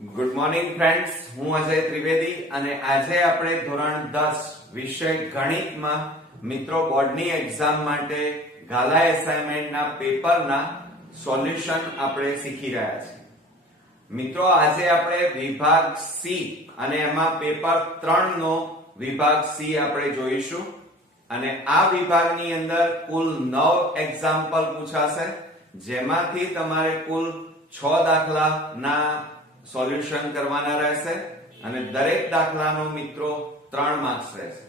Good morning friends, હું અજય ત્રિવેદી અને આજે આપણે ધોરણ 10 વિષય ગણિતમાં મિત્રો બોર્ડની એક્ઝામ માટે ગાલા એસાઇનમેન્ટના પેપરના સોલ્યુશન આપણે શીખી રહ્યા છીએ. મિત્રો આજે આપણે વિભાગ સી અને એમાં પેપર 3 નો વિભાગ સી આપણે જોઈશું અને આ વિભાગની અંદર કુલ 9 એક્ઝામ્પલ પૂછાશે, જેમાંથી તમારે કુલ 6 દાખલાના સોલ્યુશન કરવાના રહેશે અને દરેક દાખલાનો મિત્રો 3 માર્ક્સ રહેશે.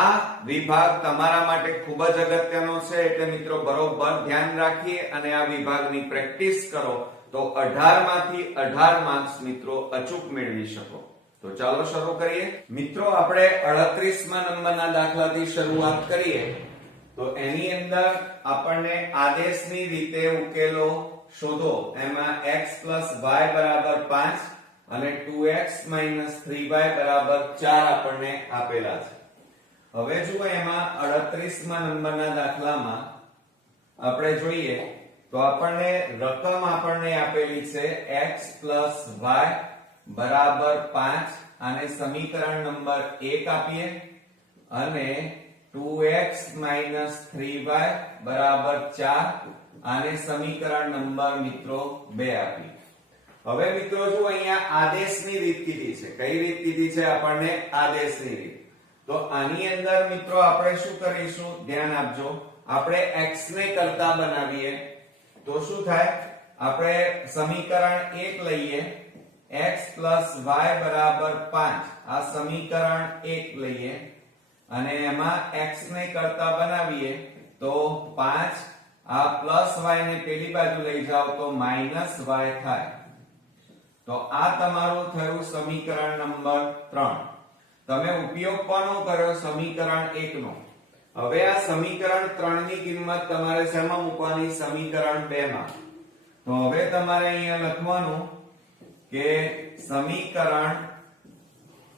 આ વિભાગ તમારા માટે ખૂબ જ અગત્યનો છે, એટલે મિત્રો બરોબર ધ્યાન રાખીએ અને આ વિભાગની પ્રેક્ટિસ કરો તો 18 માંથી 18 માર્ક્સ મિત્રો અચૂક મેળવી શકો. તો ચાલો શરૂ કરીએ. મિત્રો આપણે 38મા નંબરના દાખલાથી શરૂઆત કરીએ તો એની અંદર આપણને આદેશની રીતે ઉકેલો શોધો. એમાં x y બરાબર 5 અને 2x 3y બરાબર 4 આપણને આપેલા છે. હવે જુઓ એમાં 38મા નંબરના દાખલામાં આપણે જોઈએ તો આપણને રકમ આપેલી છે x y બરાબર 5 અને સમીકરણ નંબર 1 આપીએ અને 2x 3y બરાબર 4 આને સમીકરણ નંબર મિત્રો 2 આપી. હવે મિત્રો જો અહીંયા આદેશની રીત કીધી છે. કઈ રીત કીધી છે? આપણને આદેશની રીત. તો આની અંદર મિત્રો આપણે શું કરીશું? ધ્યાન આપજો. આપણે x ને કરતા બનાવીએ તો શું થાય? આપણે સમીકરણ 1 લઈએ, x y બરાબર 5 આ સમીકરણ 1 લઈએ અને એમાં x ને કરતા બનાવીએ તો 5 આ પ્લસ y ને પેલી બાજુ લઈ જાઓ તો માઈનસ y થાય. તો આ તમારું થયું સમીકરણ નંબર 3. તમે ઉપયોગ કોનો કર્યો? સમીકરણ 1 નો. હવે આ સમીકરણ 3 ની કિંમત તમારે શેમાં મૂકવાની? સમીકરણ 2 માં. તો હવે તમારે અહીંયા લખવાનું કે સમીકરણ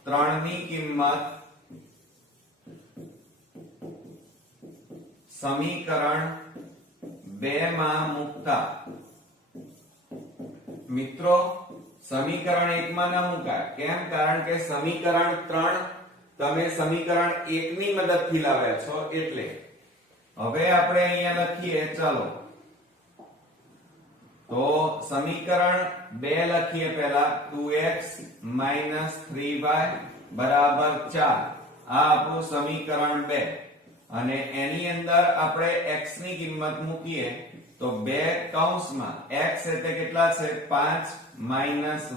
3 ની કિંમત સમીકરણ 2 માં મૂકતા મિત્રો સમીકરણ 1 માં ના મુકાય. કેમ? કારણ કે સમીકરણ 3 તમે સમીકરણ 1 ની મદદથી લાવ્યા છો એટલે. હવે આપણે અહીંયા લખીએ, ચાલો તો સમીકરણ 2 લખીએ પહેલા. 2x 3y બરાબર 4 આ આપણું સમીકરણ 2 અને એની અંદર આપણે x ની કિંમત મૂકીએ તો 2 કૌંસમાં x એટલે કેટલા છે? 5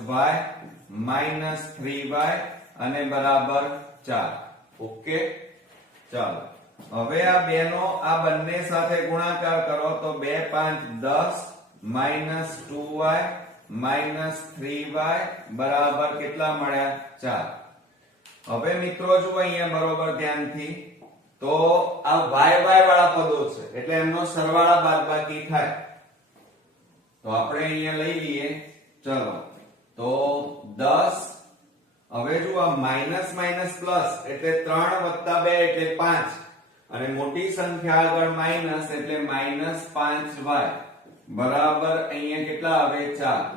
y 3y અને બરાબર 4. ઓકે, ચાલો હવે આ બે નો આ બંને સાથે ગુણાકાર કરો તો 2 5 10 2y 3y બરાબર કેટલા મળ્યા? 4. હવે મિત્રો જુઓ અહીંયા બરોબર ધ્યાનથી, તો આ y વાળા પદો છે એટલે એમનો સરવાળા બાદબાકી થાય. તો આપણે અહીંયા લઈ લઈએ, ચલો તો 10. હવે જો આ માઈનસ માઈનસ પ્લસ એટલે 3 વત્તા 2 એટલે 5 અને મોટી સંખ્યા આગળ માઈનસ એટલે -5y બરાબર અહીંયા કેટલા આવે? 4.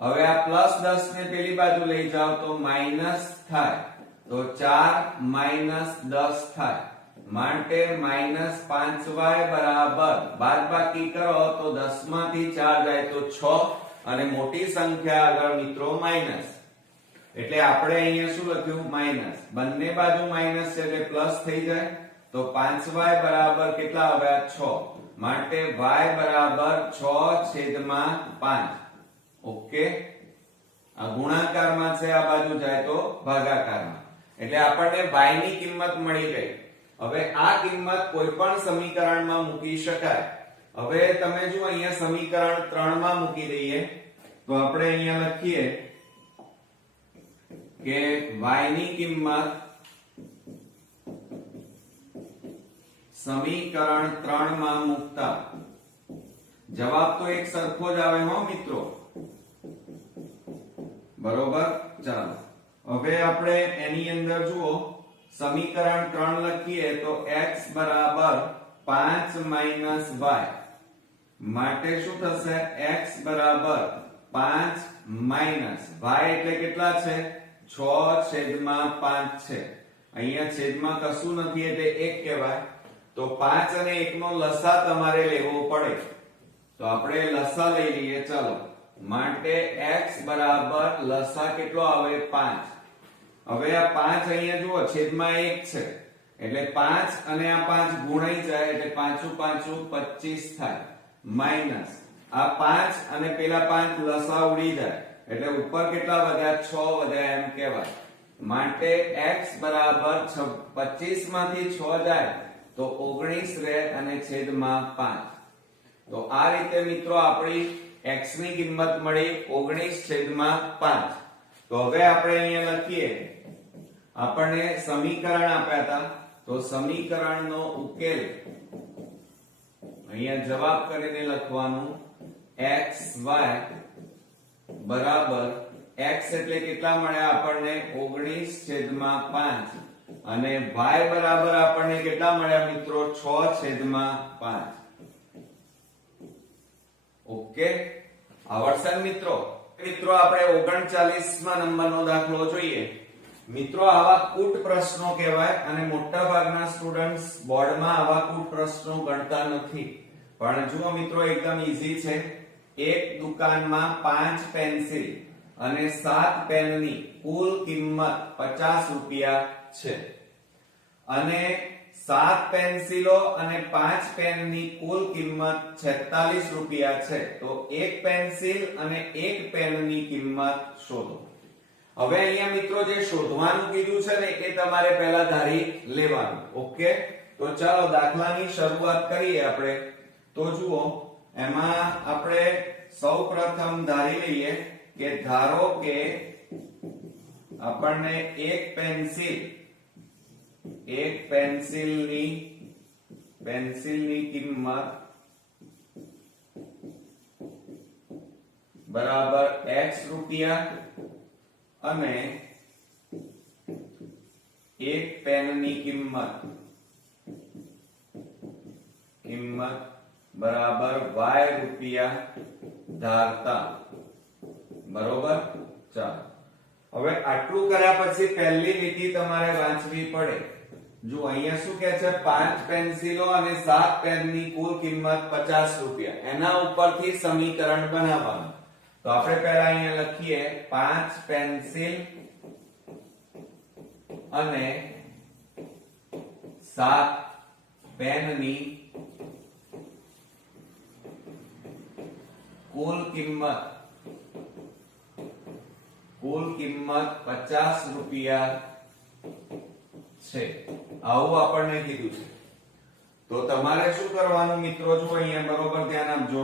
હવે આ પ્લસ 10 ને પેલી બાજુ લઈ જાઓ તો માઈનસ થાય તો 4 10 થાય માટે -5y બરાબર બાદબાકી કરો તો 10 માંથી 4 જાય તો 6 અને મોટી સંખ્યા આગળ મિત્રો માઈનસ એટલે આપણે અહીંયા શું લખ્યું? માઈનસ. બંને બાજુ માઈનસ છે એટલે પ્લસ થઈ જાય તો 5y બરાબર કેટલા આવ્યા? 6 માટે y બરાબર 6/5. ઓકે, આ ગુણાકારમાં છે, આ બાજુ જાય તો ભાગાકારમાં. એટલે આપણને y ની કિંમત મળી ગઈ. હવે આ કિંમત કોઈ પણ સમીકરણમાં મૂકી શકાય. હવે તમે જો અહીંયા સમીકરણ 3 માં મૂકી દઈએ તો આપણે અહીંયા લખીએ કે y ની કિંમત સમીકરણ 3 માં મૂકતા જવાબ તો એક સરખો જ આવે હો મિત્રો. બરોબર, ચાલો હવે આપણે એની અંદર જુઓ સમીકરણ 3 લખીએ તો x બરાબર 5 y માટે શું થશે? x બરાબર 5 માઇનસ y એટલે કેટલા છે 6/5 છે. અહીંયા છેદમાં કશું નથી એટલે 1 કહેવાય. તો 5 અને 1 નો લસા તમારે લેવો પડે. તો આપણે લસા લઈ લઈએ. ચાલો, માટે x બરાબર લસા કેટલો આવે 5. હવે આ 5 અહીંયા જુઓ છેદમાં 1 છે એટલે 5 અને આ 5 ગુણાઈ જાય એટલે 5 5 25 થાય, માઇનસ આ 5 અને પેલા 5 લસા ઉડી જાય એટલે ઉપર કેટલા વધ્યા 6 વધ્યા એમ કહેવાય. માટે x બરાબર 25 માંથી 6 જાય તો 19 રહે અને છેદમાં 5. તો આ રીતે મિત્રો આપણી x ની કિંમત મળી 19/5. તો હવે આપણે અહીંયા લખીએ, આપણને સમીકરણ આપ્યા હતા તો સમીકરણનો ઉકેલ અહીંયા જવાબ કરીને લખવાનું xy બરાબર x એટલે કેટલા મળ્યા આપણને 19/5 અને y બરાબર આપણને કેટલા મળ્યા મિત્રો 6/5. ઓકે, આવડશે મિત્રો. આપણે 39મા નંબરનો દાખલો જોઈએ. મિત્રો આવા કૂટ પ્રશ્નો કહેવાય અને મોટા ભાગના સ્ટુડન્ટ્સ બોર્ડમાં આવા કૂટ પ્રશ્નો ગણતા નથી. પણ જુઓ મિત્રો એકદમ ઈઝી છે. એક દુકાનમાં 5 પેન્સિલ અને 7 પેનની કુલ કિંમત 50 રૂપિયા છે અને 7 પેન્સિલો અને 5 પેનની કુલ કિંમત 46 રૂપિયા છે. તો એક પેન્સિલ અને એક પેનની કિંમત શોધો. હવે અહીંયા મિત્રો જે શોધવાનું કીધું છે ને એ તમારે પહેલા ધારી લેવાનું. ઓકે, તો ચાલો દાખલાની શરૂઆત કરીએ આપણે. તો જુઓ, એમાં આપણે સૌપ્રથમ ધારી લઈએ કે ધારો કે આપણને એક પેન્સિલની કિંમત બરાબર x રૂપિયા અને એક પેનની કિંમત બરાબર y રૂપિયા ધારતા. બરોબર. ચાલો, હવે આટલું કર્યા પછી પહેલી લીટી તમારે વાંચવી પડે. જો અહીંયા શું કહે છે 5 પેન્સિલો અને 7 પેનની કુલ કિંમત 50 રૂપિયા. એના ઉપરથી સમીકરણ બનાવવાનું. તો આપણે પહેલા અહીંયા લખીએ 5 પેન્સિલ અને 7 પેનની કુલ કિંમત 50 રૂપિયા છે. આવું આપણને કીધું છે. તો તમારે શું કરવાનું મિત્રો, જો અહીંયા બરોબર ધ્યાન આપજો.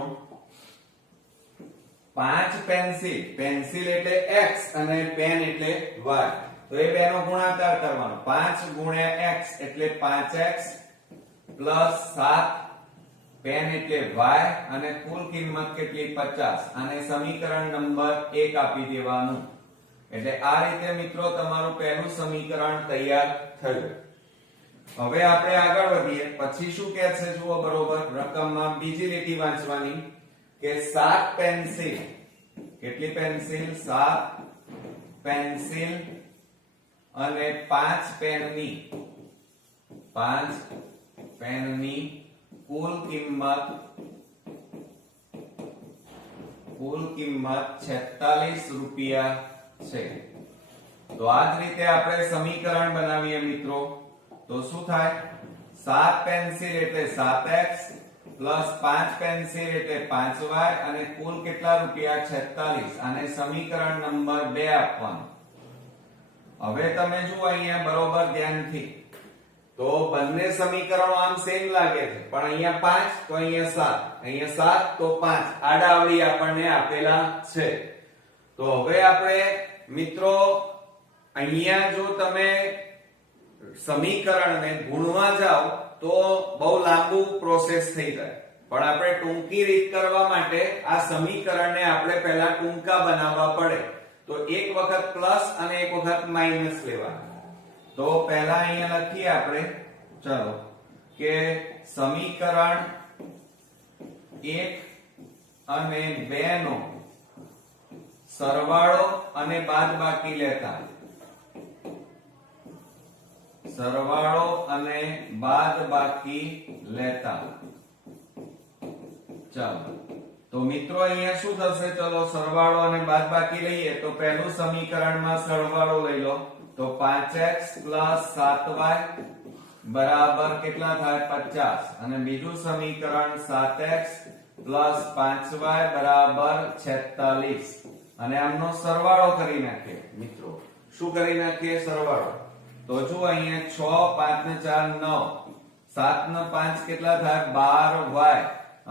5 પેન્સિલ એટલે x અને પેન એટલે y. તો એ બેનો ગુણાકાર કરવાનો. 5 ગુણ્યા x એટલે 5x પ્લસ 7 પેન એટલે y અને કુલ કિંમત કેટલી 50. આને સમીકરણ નંબર 1 આપી દેવાનું. એટલે આ રીતે મિત્રો તમારું પહેલું સમીકરણ તૈયાર થયું. હવે આપણે આગળ વધીએ. પછી શું કહે છે જુઓ બરોબર, રકમમાં બીજી લીટી વાંચવાની કે 7 પેન્સિલ, કેટલી પેન્સિલ 7 પેન્સિલ અને 5 પેનની કુલ કિંમત 46 રૂપિયા છે. તો આ જ રીતે આપણે સમીકરણ બનાવીએ મિત્રો. તો શું થાય 7 પેન્સિલ એટલે 7x પ્લસ 5 પેન્સિલ એટલે 5y અને કુલ કેટલા રૂપિયા 46. આને સમીકરણ નંબર 2 આપવાનું. હવે તમે જુઓ અહીંયા બરોબર ધ્યાનથી. તો બંને સમીકરણો આમ સેમ લાગે છે પણ અહીંયા 5 તો અહીંયા 7, અહીંયા 7 તો 5 આડાઅવળી આપણને આપેલા છે. તો હવે આપણે મિત્રો અહીંયા જો તમે સમીકરણને ગુણવા જાઓ તો બહુ લાંબુ પ્રોસેસ થઈ જાય. પણ આપણે ટૂંકી રીત કરવા માટે આ સમીકરણને આપણે પહેલા ટૂંકા બનાવવા પડે. તો એક વખત પ્લસ અને એક વખત માઈનસ લેવાના. તો પહેલા અહીંયા લખીએ આપણે, ચલો, કે સમીકરણ 1 અને 2 નો સરવાળો અને બાદબાકી લેતા, સરવાળો અને બાદબાકી લેતા. ચાલો તો મિત્રો અહીંયા શું થશે? ચલો સરવાળો અને બાદબાકી લઈએ તો પહેલું સમીકરણમાં સરવાળો લઈ લો તો 5x 7y બરાબર કેટલા થાય? 50. અને બીજું સમીકરણ 7x 5y બરાબર 46. અને આમનો સરવાળો કરી નાખીએ મિત્રો. શું કરી નાખીએ? સરવાળો. તો જો અહીંયા 6 5 ને 4 9, 7 ને 5 કેટલા થાય? 12y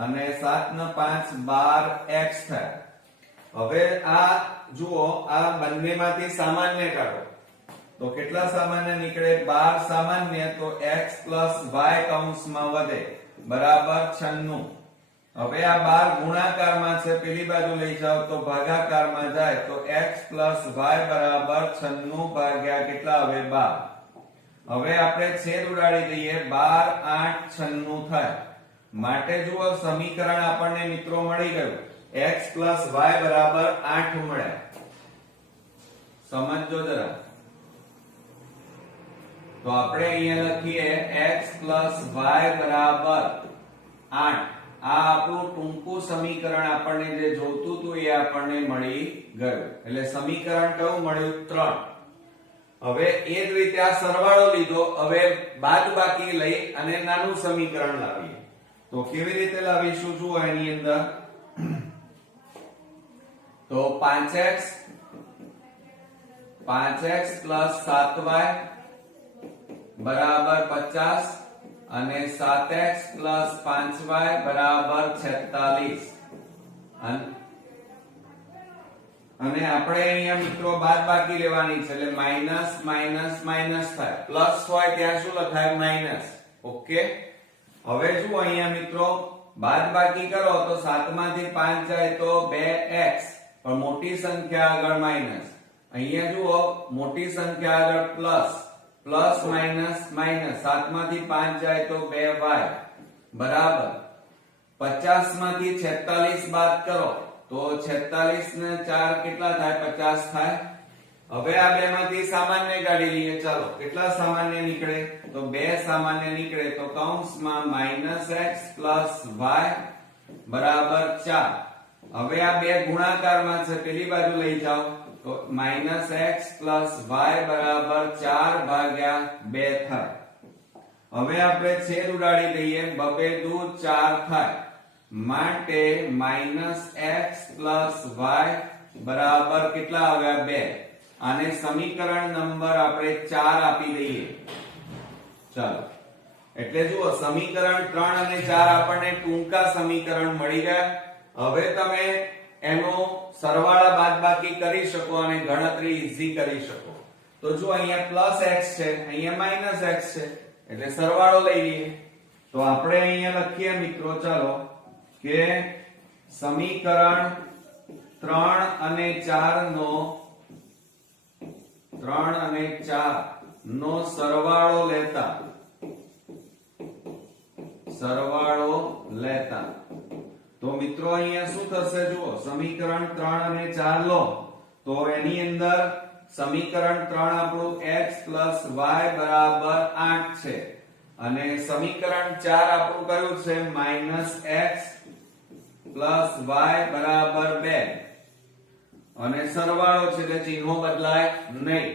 અને 7 ને 5 12x થાય. હવે આ જુઓ, આ બંનેમાંથી સામાન્ય કાઢો તો કેટલા સામાન્ય નીકળે? 12 સામાન્ય તો x y કૌંસમાં વધે બરાબર 96. હવે આ 12 ગુણાકારમાં છે, પેલી બાજુ લઈ જાઓ તો ભાગાકારમાં જાય તો x y બરાબર 96 ભાગ્યા કેટલા આવે? 12. હવે આપણે છેદ ઉડાડી દઈએ, 12 8 96 થાય. માટે જુઓ સમીકરણ આપણને મિત્રો મળી ગયું, x y બરાબર 8 મળ્યા. સમજો જરા. તો આપણે અહીંયા લખીએ x y બરાબર 8. આ આપણું ટૂંકું સમીકરણ આપણને જે જોતું હતું એ આપણને મળી ગયું. એટલે સમીકરણ કયું મળ્યું? 3. હવે એ જ રીતે આ સરવાળો લીધો, હવે બાદબાકી લઈ અને નાનું સમીકરણ લાવીએ. તો કેવી રીતે લાવીશું? જુઓ એની અંદર તો 5x 7y બરાબર 50 અને 7x 5y બરાબર 46. અને આપણે અહીંયા મિત્રો બાદબાકી લેવાની છે એટલે માઈનસ માઈનસ માઈનસ થાય, પ્લસ હોય ત્યાં શું લખાય? માઈનસ. ઓકે. હવે જુઓ અહીંયા મિત્રો બાદબાકી કરો તો 7 માંથી 5 જાય તો 2x, પણ મોટી સંખ્યા આગળ માઈનસ. અહીંયા જુઓ મોટી સંખ્યા આગળ પ્લસ, પ્લસ માઈનસ માઈનસ. 7 માંથી 5 જાય તો 2y બરાબર 50 માંથી 46 બાદ કરો તો 46 ને 4 કેટલા થાય? 50 થાય. હવે આ બે માંથી સામાન્ય કાઢી લઈએ. ચાલો કેટલા સામાન્ય નીકળે? તો 2 સામાન્ય નીકળે તો કૌંસમાં -x y બરાબર 4. હવે આ બે ગુણાકારમાં છે, પેલી બાજુ લઈ જાઓ તો -x y બરાબર 4 ભાગ્યા 2 થાય. હવે આપણે છેદ ઉડાડી દઈએ, 2 દુ 4 થાય. માટે -x y બરાબર કેટલા આવ્યા? 2. આને સમીકરણ નંબર આપણે 4 આપી દઈએ. ચાલો એટલે જુઓ સમીકરણ 3 અને 4 આપણને ટૂંકા સમીકરણ મળી ગયા. હવે તમે એનો સરવાળા બાદબાકી કરી શકો અને ગણતરી ઈઝી કરી શકો. તો જો અહીંયા +x છે, અહીંયા -x છે, એટલે સરવાળો લઈ લઈએ. તો આપણે અહીંયા લખીએ મિત્રો, ચાલો કે સમીકરણ 3 અને 4 નો સરવાળો લેતા તો મિત્રો અહીંયા શું થશે? જુઓ સમીકરણ 3 અને 4 લો તો એની અંદર સમીકરણ 3 આપણું x y બરાબર 8 છે અને સમીકરણ 4 આપણું કયું છે? -x y બરાબર 2. અને સરવાળો છે એટલે ચિહ્નો બદલાય નહીં.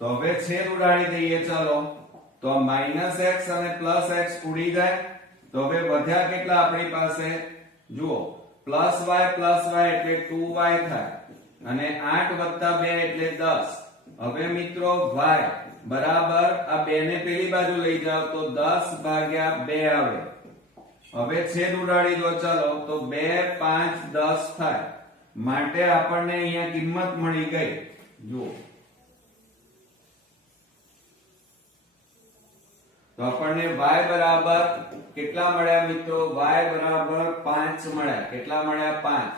તો હવે છેદ ઉડાડી દઈએ. ચાલો તો -x અને +x ઉડી જાય. તો હવે વધ્યા કેટલા આપણી પાસે? જુઓ +y એટલે 2y થાય અને 8 + 2 એટલે 10. હવે મિત્રો y બરાબર આ 2 ને પેલી બાજુ લઈ જાઓ તો 10 ભાગ્યા 2 આવે. હવે છેદ ઉડાડી દો. ચાલો તો 2 5 10 થાય. માટે આપણને અહીંયા કિંમત મળી ગઈ. જુઓ તો આપણને y બરાબર કેટલા મળ્યા મિત્રો? y બરાબર 5 મળ્યા. કેટલા મળ્યા? 5.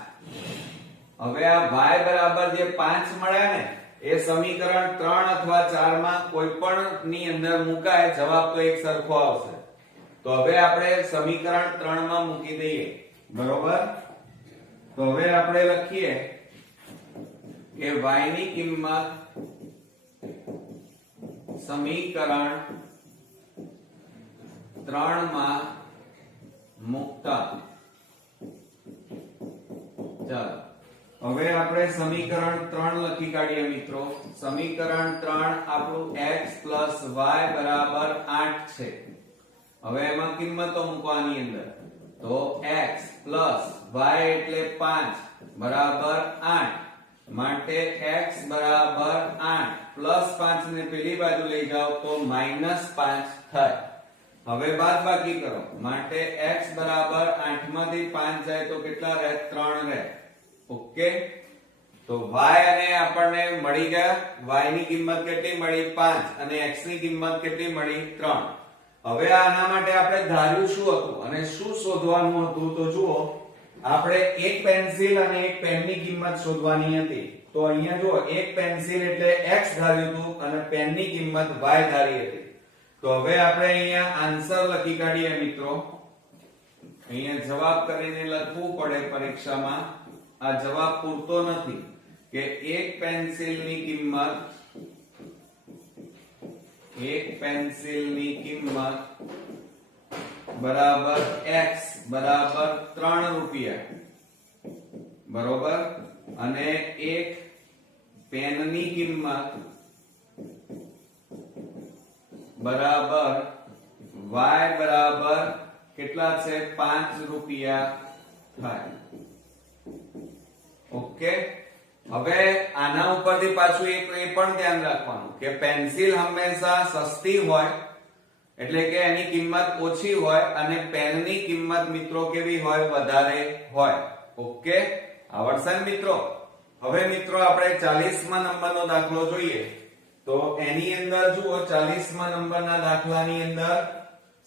હવે આ y બરાબર જે 5 મળ્યા ને એ સમીકરણ 3 અથવા 4 માં કોઈ પણ ની અંદર મુકાય, જવાબ તો એક સરખો આવશે. તો હવે આપણે સમીકરણ 3 માં મૂકી દઈએ. બરોબર. તો હવે આપણે લખીએ કે y ની કિંમત સમીકરણ 3 માં મૂકતા, ચાલો હવે આપણે સમીકરણ 3 લખી કાઢીએ મિત્રો. સમીકરણ 3 આપણું x y બરાબર 8 છે. હવે એમાં કિંમતો મૂકવાની અંદર, તો x y એટલે 5 બરાબર 8 માટે x બરાબર 8 પ્લસ 5 ને પેલી બાજુ લઈ જાઓ તો -5 થાય. હવે બાદબાકી કરો માટે x બરાબર 8 માંથી 5 જાય તો કેટલા રહે? 3 રહે. ઓકે, તો y અને આપણને મળી ગયા, y ની કિંમત કેટલી મળી? 5 અને x ની કિંમત કેટલી મળી? 3. હવે આના માટે આપણે ધાર્યું શું હતું અને શું શોધવાનું હતું? તો જુઓ, આપણે એક પેન્સિલ અને એક પેનની કિંમત શોધવાની હતી. તો અહીંયા જુઓ, એક પેન્સિલ એટલે x ધાર્યું હતું અને પેનની કિંમત y ધારી હતી. તો હવે આપણે અહીંયા આન્સર લખી કાઢીએ મિત્રો. અહીંયા જવાબ કરીને લખવું પડે પરીક્ષામાં. આ જવાબ પૂરતો નથી કે એક પેન્સિલની કિંમત બરાબર x બરાબર 3 રૂપિયા, બરોબર, અને એક પેનની કિંમત બરાબર y બરાબર કેટલા છે? 5 રૂપિયા થાય. ઓકે, હવે આના ઉપરથી પાછું એક એ પણ ધ્યાન રાખવાનું કે પેન્સિલ હંમેશા સસ્તી હોય એટલે કે એની કિંમત ઓછી હોય અને પેનની કિંમત મિત્રો કેવી હોય? વધારે હોય. ઓકે, આવડશે ને મિત્રો? હવે મિત્રો આપણે 40મા નંબરનો દાખલો જોઈએ. તો એની અંદર જુઓ, 40મા નંબરના દાખલાની અંદર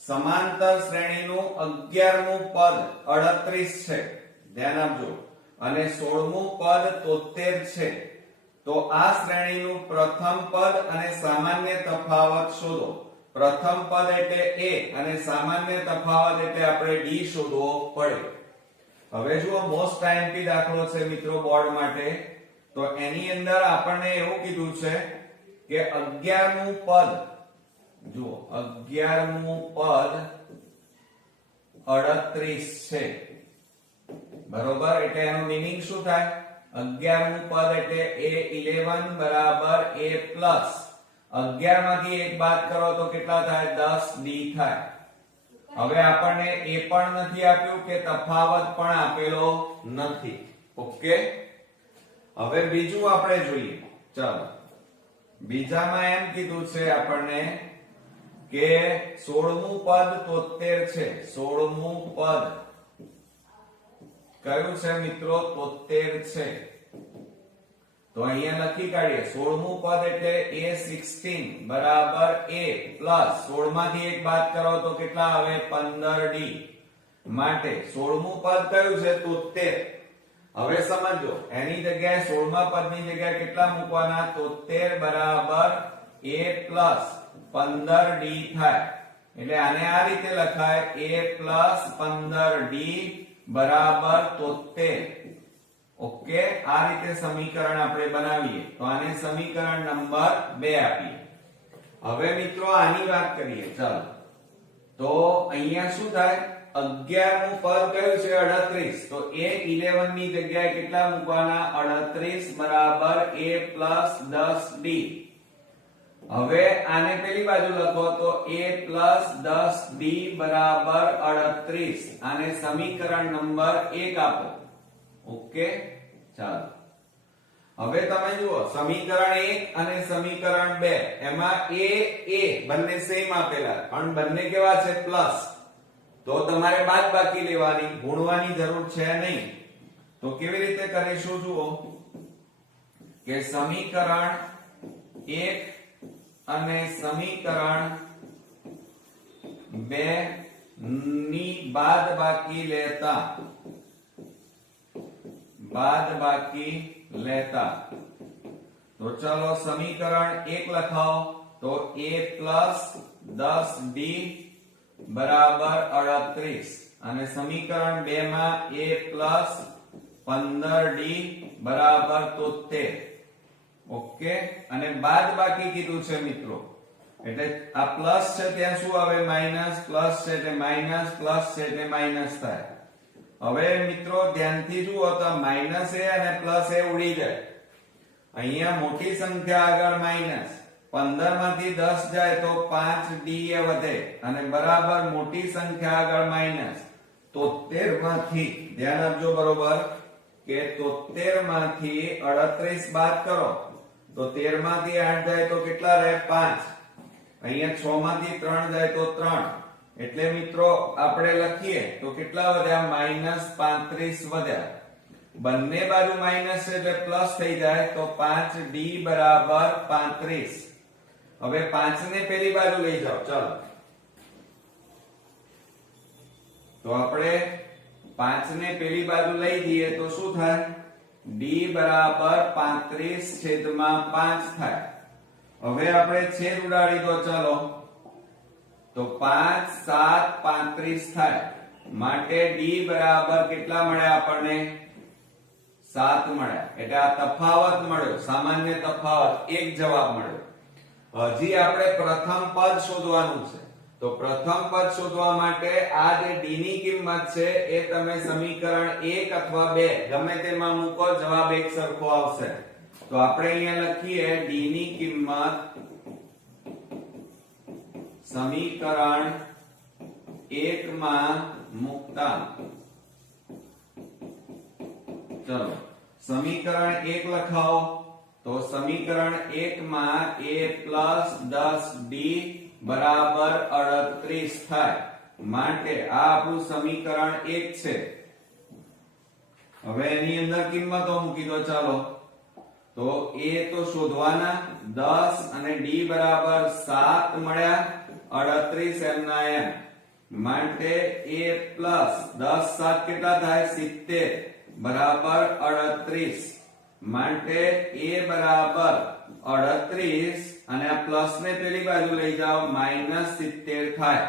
સમાંતર શ્રેણીનું 11મું પદ 38 છે, ધ્યાન આપજો, અને 16મું પદ 73 છે. તો આ શ્રેણીનું પ્રથમ પદ અને સામાન્ય તફાવત શોધો. પ્રથમ પદ એટલે a અને સામાન્ય તફાવત એટલે આપણે d શોધવો પડે. હવે જુઓ, મોસ્ટ આઈએમપી દાખલો છે મિત્રો બોર્ડ માટે. તો એની અંદર આપણને એવું કીધું છે કે 11મું પદ, જુઓ 11મું પદ 38 છે, બરોબર. એટલે એનું મીનિંગ શું થાય? 11મું પદ એટલે a11 બરાબર a પ્લસ 11 માંથી 1 બાદ કરો તો કેટલા થાય? 10d થાય. હવે આપણને એ પણ નથી આપ્યું કે તફાવત પણ આપેલો નથી. ઓકે, હવે બીજું આપણે જોઈએ. ચાલો, બીજામાં એમ કીધું છે આપણને કે 16મું પદ 73 છે. 16મું પદ કયું છે મિત્રો? 73 છે. તો અહીંયા લખી કાઢીએ. 16મું પદ એટલે a16 બરાબર a પ્લસ 16 માંથી 1 બાદ કરો તો કેટલા આવે? 15d. માટે 16મું પદ કયું છે? 73. હવે સમજો, એની જગ્યાએ 16મા પદની જગ્યાએ કેટલા મૂકવાના? 73 બરાબર a પ્લસ 15d થાય. એટલે આને આ રીતે લખાય, a પ્લસ 15d બરાબર 73. ઓકે, આ રીતે સમીકરણ આપણે બનાવીએ. તો આને સમીકરણ નંબર 2 આપીએ. હવે મિત્રો આની વાત કરીએ. ચાલો, તો અહીંયા શું થાય? 11મું પદ કયું છે? 38. તો a11 ની જગ્યાએ કેટલા મૂકવાના? 38 બરાબર a પ્લસ 10d. હવે આને પેલી બાજુ લખો તો a પ્લસ 10d બરાબર 38. આને સમીકરણ નંબર 1 આપો. ઓકે, ચાલો. હવે તમે જુઓ, સમીકરણ 1 અને સમીકરણ 2 એમાં a બંને સેમ આપેલા, પણ બંને કેવા છે? પ્લસ. તો તમારે બાદબાકી લેવાની, ગુણવાની જરૂર છે નહીં. તો કેવી રીતે કરીશું? જુઓ કે સમીકરણ 1 અને સમીકરણ 2 ની બાદબાકી લેતા તો ચલો સમીકરણ 1 લખાઓ. તો a પ્લસ 10d બરાબર 38 અને સમીકરણ 2 માં a પ્લસ 15d બરાબર 73. ઓકે, અને બાદ બાકી કીધું છે મિત્રો, એટલે આ પ્લસ છે ત્યાં શું આવે માઈનસ, પ્લસ છે એટલે માઈનસ, પ્લસ છે એટલે માઈનસ થાય. હવે મિત્રો ધ્યાનથી જુઓ તો માઈનસ એ અને પ્લસ એ ઉડી જાય. અહીંયા મોટી સંખ્યા આગળ માઈનસ, 15 માંથી 10 જાય તો 5d એ વધે, અને બરાબર મોટી સંખ્યા આગળ માઈનસ 73 માંથી, ધ્યાન આપજો બરોબર, કે 73 માંથી 38 બાદ કરો તો 13 માંથી 8 જાય તો કેટલા રહે 5. અહીંયા 6 માંથી 3 જાય તો 3, એટલે મિત્રો આપણે લખીએ તો કેટલા વધ્યા -35 વધ્યા. બંને બાજુ માઈનસ છે એટલે પ્લસ થઈ જાય તો 5d બરાબર 35. હવે 5 ને પેલી બાજુ લઈ જાઓ, ચાલો તો આપણે 5 ને પેલી બાજુ લઈ જઈએ તો શું થાય, d બરાબર 35/5 થાય. હવે આપણે છેદ ઉડાડી દો, ચાલો તો 5 7 35 થાય. માટે d બરાબર કેટલા મળ્યા આપણને, 7 મળ્યા. એટલે આ તફાવત મળ્યો, સામાન્ય તફાવત, એક જવાબ મળ્યો. હજી આપણે પ્રથમ પદ શોધવાનું છે. તો પ્રથમ પદ શોધવા માટે આ જે d ની કિંમત છે એ તમે સમીકરણ 1 અથવા 2 ગમે તેમાં મૂકો, જવાબ એક સરખો આવશે. તો આપણે અહીંયા લખીએ d ની કિંમત સમીકરણ 1 માં મૂકતા, ચલો સમીકરણ 1 લખાવો. તો સમીકરણ 1 માં a + 10d બરાબર 38 થાય. માટે આ આપણું સમીકરણ 1 છે. હવે એની અંદર કિંમતો મૂકી દો, ચાલો તો a તો શોધવાના 10 અને d બરાબર 7 મળ્યા, 38 એમના એમ. માટે a + 10 7 કેટલા થાય 70 બરાબર 38. માટે a બરાબર 38 અને આ પ્લસ ને પેલી બાજુ લઈ જાઓ -70 થાય.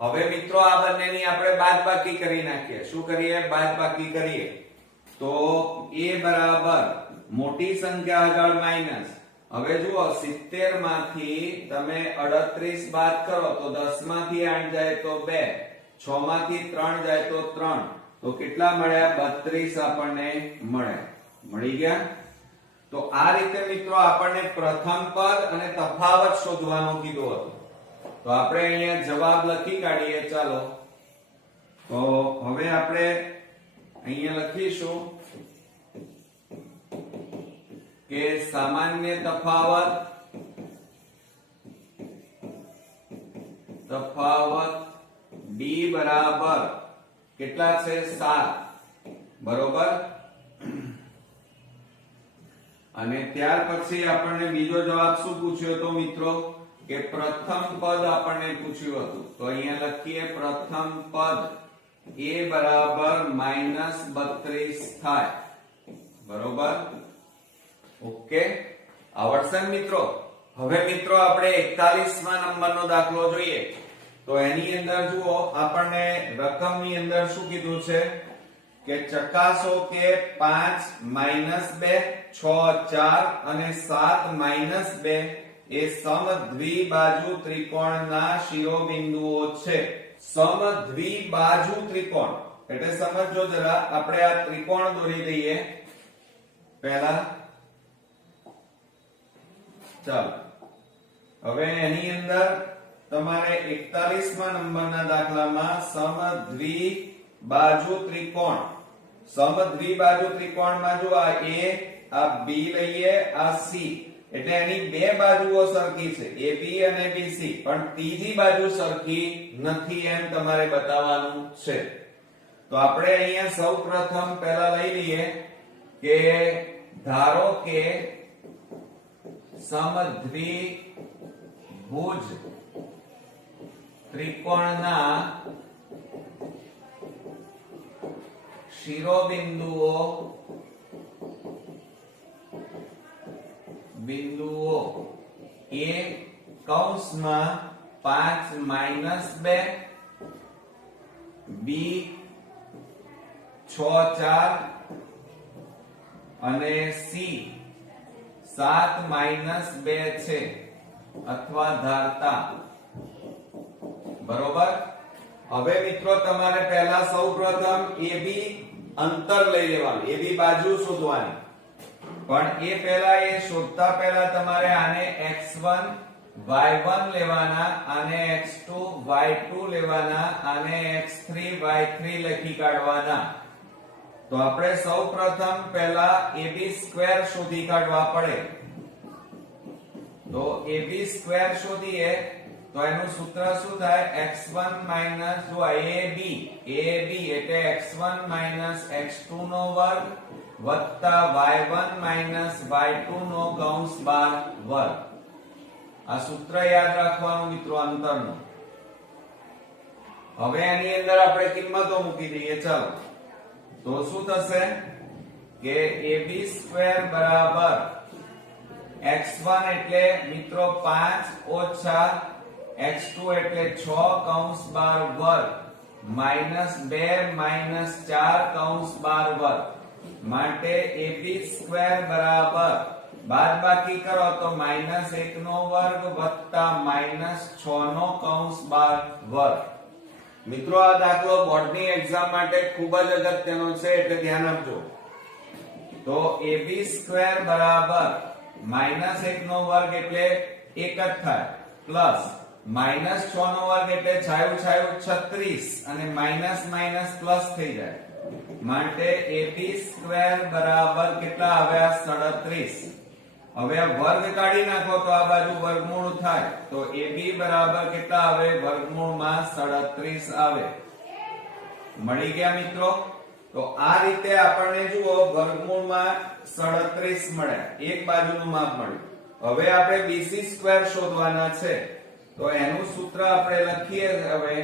હવે મિત્રો આ બંનેની આપણે બાદબાકી કરી નાખીએ. શું કરીએ, બાદબાકી કરીએ. તો a બરાબર મોટી સંખ્યા આગળ માઈનસ. હવે જુઓ 70 માંથી તમે 38 બાદ કરો તો 10 માંથી 8 જાય તો 2, 6 માંથી 3 જાય તો 3, તો કેટલા મળ્યા 32 આપણને મળ્યા. મળી ગયા. તો આ રીતે મિત્રો આપણને પ્રથમ પદ અને તફાવત શોધવાનું કીધું હતું. તો આપણે અહીંયા જવાબ લખી કાઢીએ, ચાલો તો હવે આપણે અહીંયા લખીશું કે સામાન્ય તફાવત d બરાબર કેટલા છે 7, બરોબર. અને ત્યાર પછી આપણને બીજો જવાબ શું પૂછ્યો હતો મિત્રો, કે પ્રથમ પદ આપણને પૂછ્યું હતું. તો અહીંયા લખીએ પ્રથમ પદ a બરાબર -32 થાય, બરોબર. ઓકે, આવડશે મિત્રો. હવે મિત્રો આપણે 41મા નંબરનો દાખલો જોઈએ. તો એની અંદર જુઓ આપણને રકમની અંદર શું કીધું છે કે ચકાસો કે 5 - 2 6 4 અને 7 - 2 એ સમદ્વિબાજુ ત્રિકોણના શિરોબિંદુઓ છે. સમદ્વિબાજુ ત્રિકોણ એટલે સમજો જરા, આપણે આ ત્રિકોણ દોરી દઈએ પહેલા, ચાલો. હવે એની અંદર તમારે 41મા નંબરના દાખલામાં સમદ્વિબાજુ ત્રિકોણ, સમદ્વિબાજુ ત્રિકોણમાં જો આ a, આ b લઈએ, આ c, એટલે એની બે બાજુઓ સરખી છે, AB અને BC, પણ ત્રીજી બાજુ સરખી નથી એમ તમારે બતાવવાનું છે. તો આપણે અહીંયા સૌપ્રથમ પહેલા લઈ લઈએ કે ધારો કે સમદ્વિભુજ ત્રિકોણના શિરોબિંદુઓ એ કૌંસમાં 5 - 2 b 6 4 અને c 7 - 2 છે અથવા ધારતા, બરોબર. હવે મિત્રો તમારે પહેલા સૌપ્રથમ AB અંતર લઈ લેવાનું, AB બાજુ શોધવાની, પણ એ પહેલા એ શોધતા પહેલા તમારે આને x1 y1 લેવાના, આને x2 y2 લેવાના, આને x3 y3 લખી કાઢવાના. તો આપણે સૌપ્રથમ પહેલા AB² શોધી કાઢવા પડે. તો AB² શોધીએ તો એનું સૂત્ર શું થાય? x1 - જો AB એટલે x1 - x2 નો વર્ગ વત્તા y1 - y2 નો કૌંસ બાર વર્ગ. આ સૂત્ર યાદ રાખવાનું મિત્રો અંતરનું. હવે આની અંદર આપણે કિંમતો મૂકી દઈએ. ચાલો, તો શું થશે કે AB² બરાબર x1 એટલે મિત્રો 5 ઓછા x2 એટલે 6 કૌંસ બાર વર્ગ -2 - 4 કૌંસ બાર વર્ગ. માટે AB² બરાબર બાદબાકી કરો તો -1 નો વર્ગ વત્તા -6 નો કૌંસ બાર વર્ગ. મિત્રો આ દાખલો બોર્ડની એક્ઝામ માટે ખૂબ જ અગત્યનો છે એટલે ધ્યાન આપજો. તો AB² બરાબર -1 નો વર્ગ એટલે 1 જ થાય, પ્લસ -6 નો વર્ગ એટલે છાયું છાયું 36 અને માઈનસ માઈનસ પ્લસ થઈ જાય. માટે AB² બરાબર કેટલા આવ્યા? 37. હવે આ વર્ગ કાઢી નાખો તો આ બાજુ વર્ગમૂળ થાય, તો AB બરાબર કેટલા આવે? વર્ગમૂળમાં 37 આવે. મળી ગયા મિત્રો. તો આ રીતે આપણને જુઓ વર્ગમૂળમાં 37 મળ્યા, એક બાજુનું માપ મળ્યું. હવે આપણે BC² શોધવાના છે. તો એનું સૂત્ર આપણે લખીએ. હવે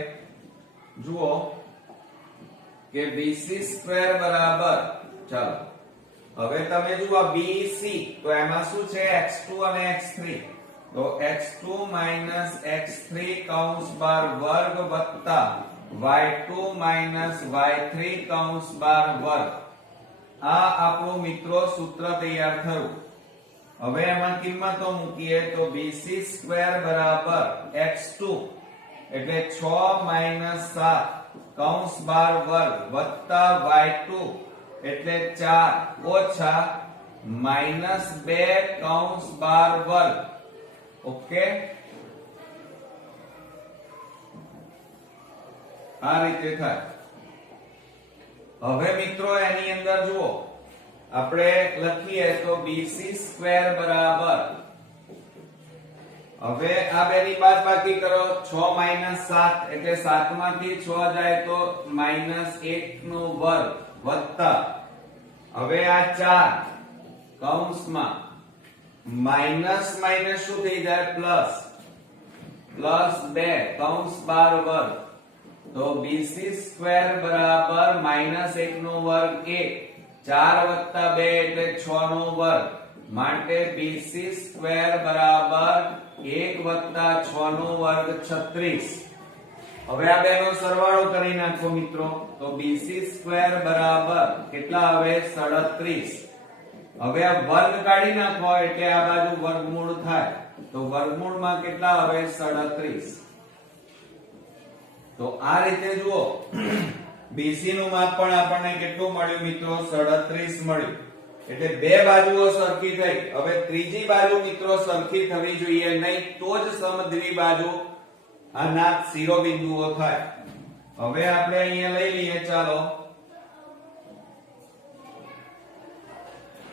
જુઓ કે BC² બરાબર, ચાલો હવે તમે જુઓ BC તો એમાં શું છે? x2 અને x3. તો x2 - x3 કૌંસ બાર વર્ગ વત્તા y2 - y3 કૌંસ બાર વર્ગ. આ આપણું મિત્રો સૂત્ર તૈયાર થયું. હવે એમાં કિંમતો મૂકીએ તો BC² બરાબર x2 એટલે 6 - 7 કૌંસ બાર વર્ગ વત્તા y2 એટલે 4 ઓછા -2 કૌંસ બાર વર્ગ. ઓકે, આ રીતે થાય. હવે મિત્રો એની અંદર જુઓ આપણે લખીએ તો BC² બરાબર, હવે આ બેની બાદબાકી કરો. 6 - 7 એટલે 7 માંથી 6 જાય તો -1 નો વર્ગ વત્તા, હવે આ 4 કૌંસમાં માઈનસ માઈનસ શું થઈ જાય? પ્લસ 2 કૌંસ બાર વર્ગ. તો BC² બરાબર -1 નો વર્ગ 1, 4 વત્તા 2 એટલે 6 નો વર્ગ. માટે BC² બરાબર 1 વત્તા 6 નો વર્ગ 36. હવે આ બેનો સરવાળો કરી નાખો મિત્રો. તો BC² બરાબર કેટલા આવે? 37. હવે આ વર્ગ કાઢી નાખો એટલે આ બાજુ વર્ગમૂળ થાય. તો વર્ગમૂળમાં કેટલા આવે? 37. તો આ રીતે જુઓ BC નું માપ પણ આપણને કેટલું મળ્યું મિત્રો? 37 મળ્યું. એટલે બે બાજુઓ સરખી થઈ. હવે ત્રીજી બાજુ મિત્રો સરખી થવી જોઈએ નહીં, તો જ સમદ્વિબાજુ આના શિરોબિંદુઓ થાય. હવે આપણે અહીંયા લઈ લઈએ. ચાલો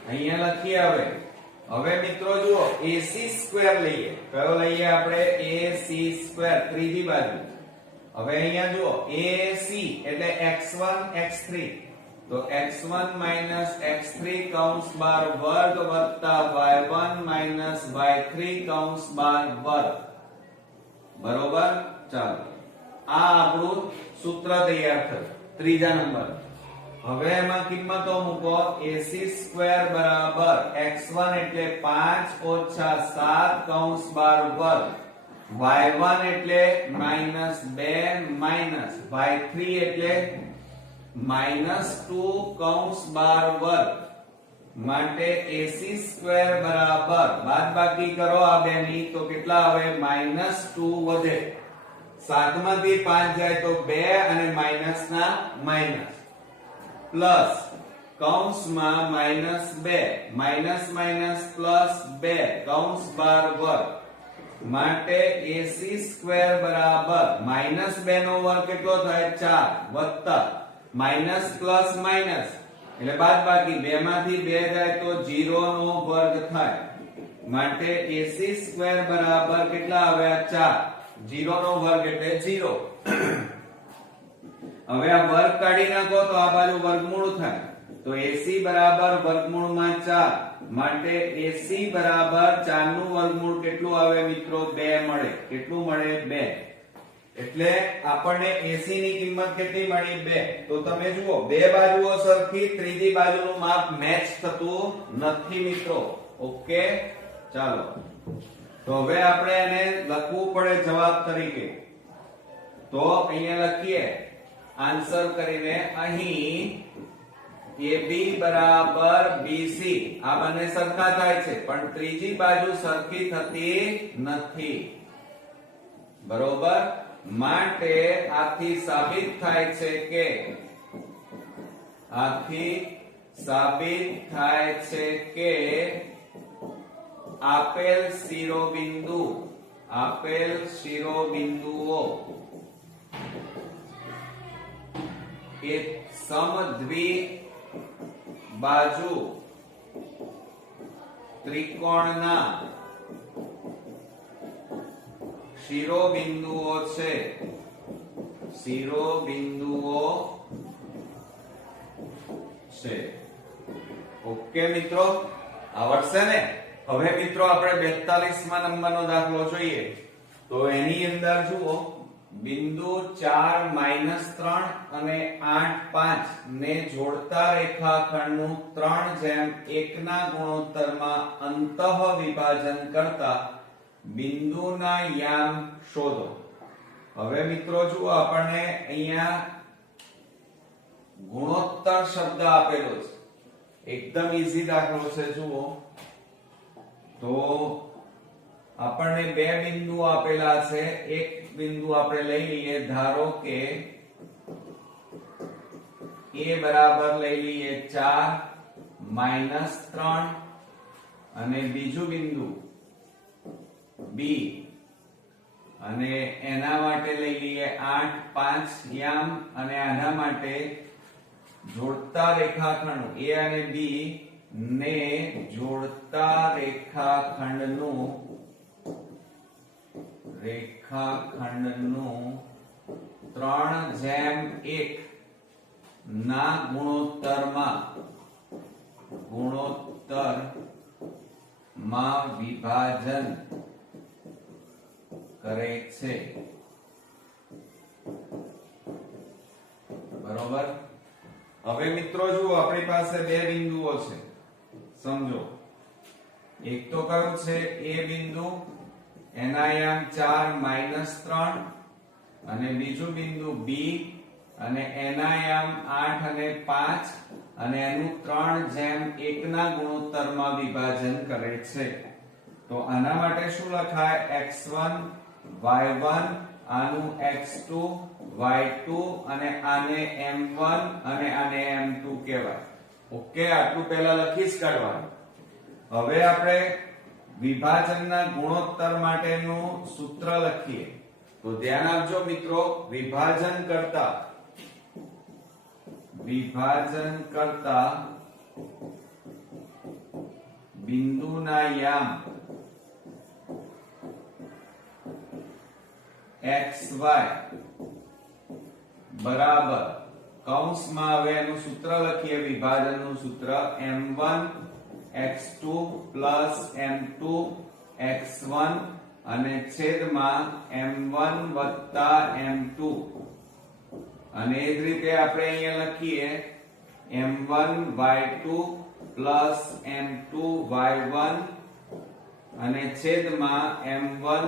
અહીંયા લખીએ. હવે મિત્રો જુઓ AC² લઈએ. કયો લઈએ આપણે? AC², ત્રીજી બાજુ. હવે અહીંયા જુઓ AC એટલે x1 x3. તો x1 - x3 કૌંસ બાર વર્ગ વત્તા y1 - y3 કૌંસ બાર વર્ગ. બરોબર. ચાલો આ આપણું સૂત્ર તૈયાર થયું ત્રીજા નંબર. હવે એમાં કિંમતો મૂકો. AC² બરાબર x1 એટલે 5 ઓછા 7 કૌંસ બાર વર્ગ, y1 એટલે -2 માઈનસ y3 એટલે -2 કૌંસ બાર વર્ગ માટે AC² બરાબર બાદબાકી કરો આ બે ની તો કેટલા આવે -2 વધે 7 માંથી 5 જાય તો 2 અને માઈનસ ના માઈનસ પ્લસ કૌંસમાં -2 માઈનસ માઈનસ પ્લસ 2 કૌંસ બાર વર્ગ માટે AC² બરાબર -2 નો વર્ગ કેટલો થાય 4 વત્તા માઈનસ પ્લસ માઈનસ એટલે બાદબાકી 2 માંથી 2 જાય તો 0 નો વર્ગ થાય માટે AC² બરાબર કેટલા આવ્યા 4 0 નો વર્ગ એટલે 0 હવે આ વર્ગ કાઢી નાખો તો આ બાજુ વર્ગમૂળ થાય તો AC બરાબર વર્ગમૂળમાં 4 માટે AC બરાબર 4 નું વર્ગમૂળ કેટલું આવે મિત્રો 2 મળે કેટલું મળે 2 એટલે આપણને AC ની કિંમત કેટલી મળી 2 તો તમે જુઓ બે બાજુઓ સરખી ત્રીજી બાજુનું માપ મેચ થતું નથી મિત્રો ઓકે ચાલો તો હવે આપણે એને લખવું પડે જવાબ તરીકે તો અહીંયા લખીએ આન્સર કરીને અહીં AB બરાબર BC આ બંને સરખા થાય છે પણ ત્રીજી બાજુ સરખી થતી નથી બરોબર માટે આથી સાબિત થાય છે કે આપેલ શિરોબિંદુઓ એ સમદ્વિબાજુ ત્રિકોણના શિરોબિંદુઓ છે ઓકે મિત્રો આવડશે ને હવે મિત્રો આપણે 42 નંબરનો દાખલો જોઈએ તો એની અંદર જુઓ બિંદુ 4 -3 અને 8 5 ને જોડતા રેખાખંડનું 3:1 ના ગુણોત્તરમાં અંતઃ વિભાજન કરતા બિંદુના યામ શોધો હવે મિત્રો જુઓ આપણને અહીંયા ગુણોત્તર શબ્દ આપેલો છે એકદમ ઈઝી દાખલો છે જુઓ તો આપણને બે બિંદુ આપેલા છે એક બિંદુ આપણે લઈ લઈએ ધારો કે A બરાબર લઈ લઈએ 4 -3 અને બીજું બિંદુ B અને એના માટે લઈ લઈએ 8 5 યામ અને આના માટે જોડતા રેખાખંડ A અને B ને જોડતા રેખાખંડનું 3:1 ના ગુણોત્તરમાં વિભાજન કરે છે બરોબર હવે મિત્રો જુઓ આપણી પાસે બે બિંદુઓ છે સમજો એક તો કયું છે A બિંદુ એના યામ 4 -3 અને બીજું બિંદુ B અને એના યામ 8 અને 5 અને એનું 3:1 ના ગુણોત્તરમાં વિભાજન કરે છે તો આના માટે શું લખાય x1 y1 આનું x2 y2 અને આને m1 અને આને m2 કહેવાય ઓકે આટલું પહેલા લખી જ કાઢવાનું હવે આપણે વિભાજનના ગુણોત્તર માટેનું સૂત્ર લખીએ તો ધ્યાન આપજો મિત્રો વિભાજન કરતા બિંદુના યામ xy બરાબર કૌંસમાં હવે એનું સૂત્ર લખીએ વિભાજનનું સૂત્ર m1 x2 m2 x1 અને છેદમાં m1 m2 અને એ જ રીતે આપણે અહીંયા લખીએ m1 y2 m2 y1 અને છેદમાં m1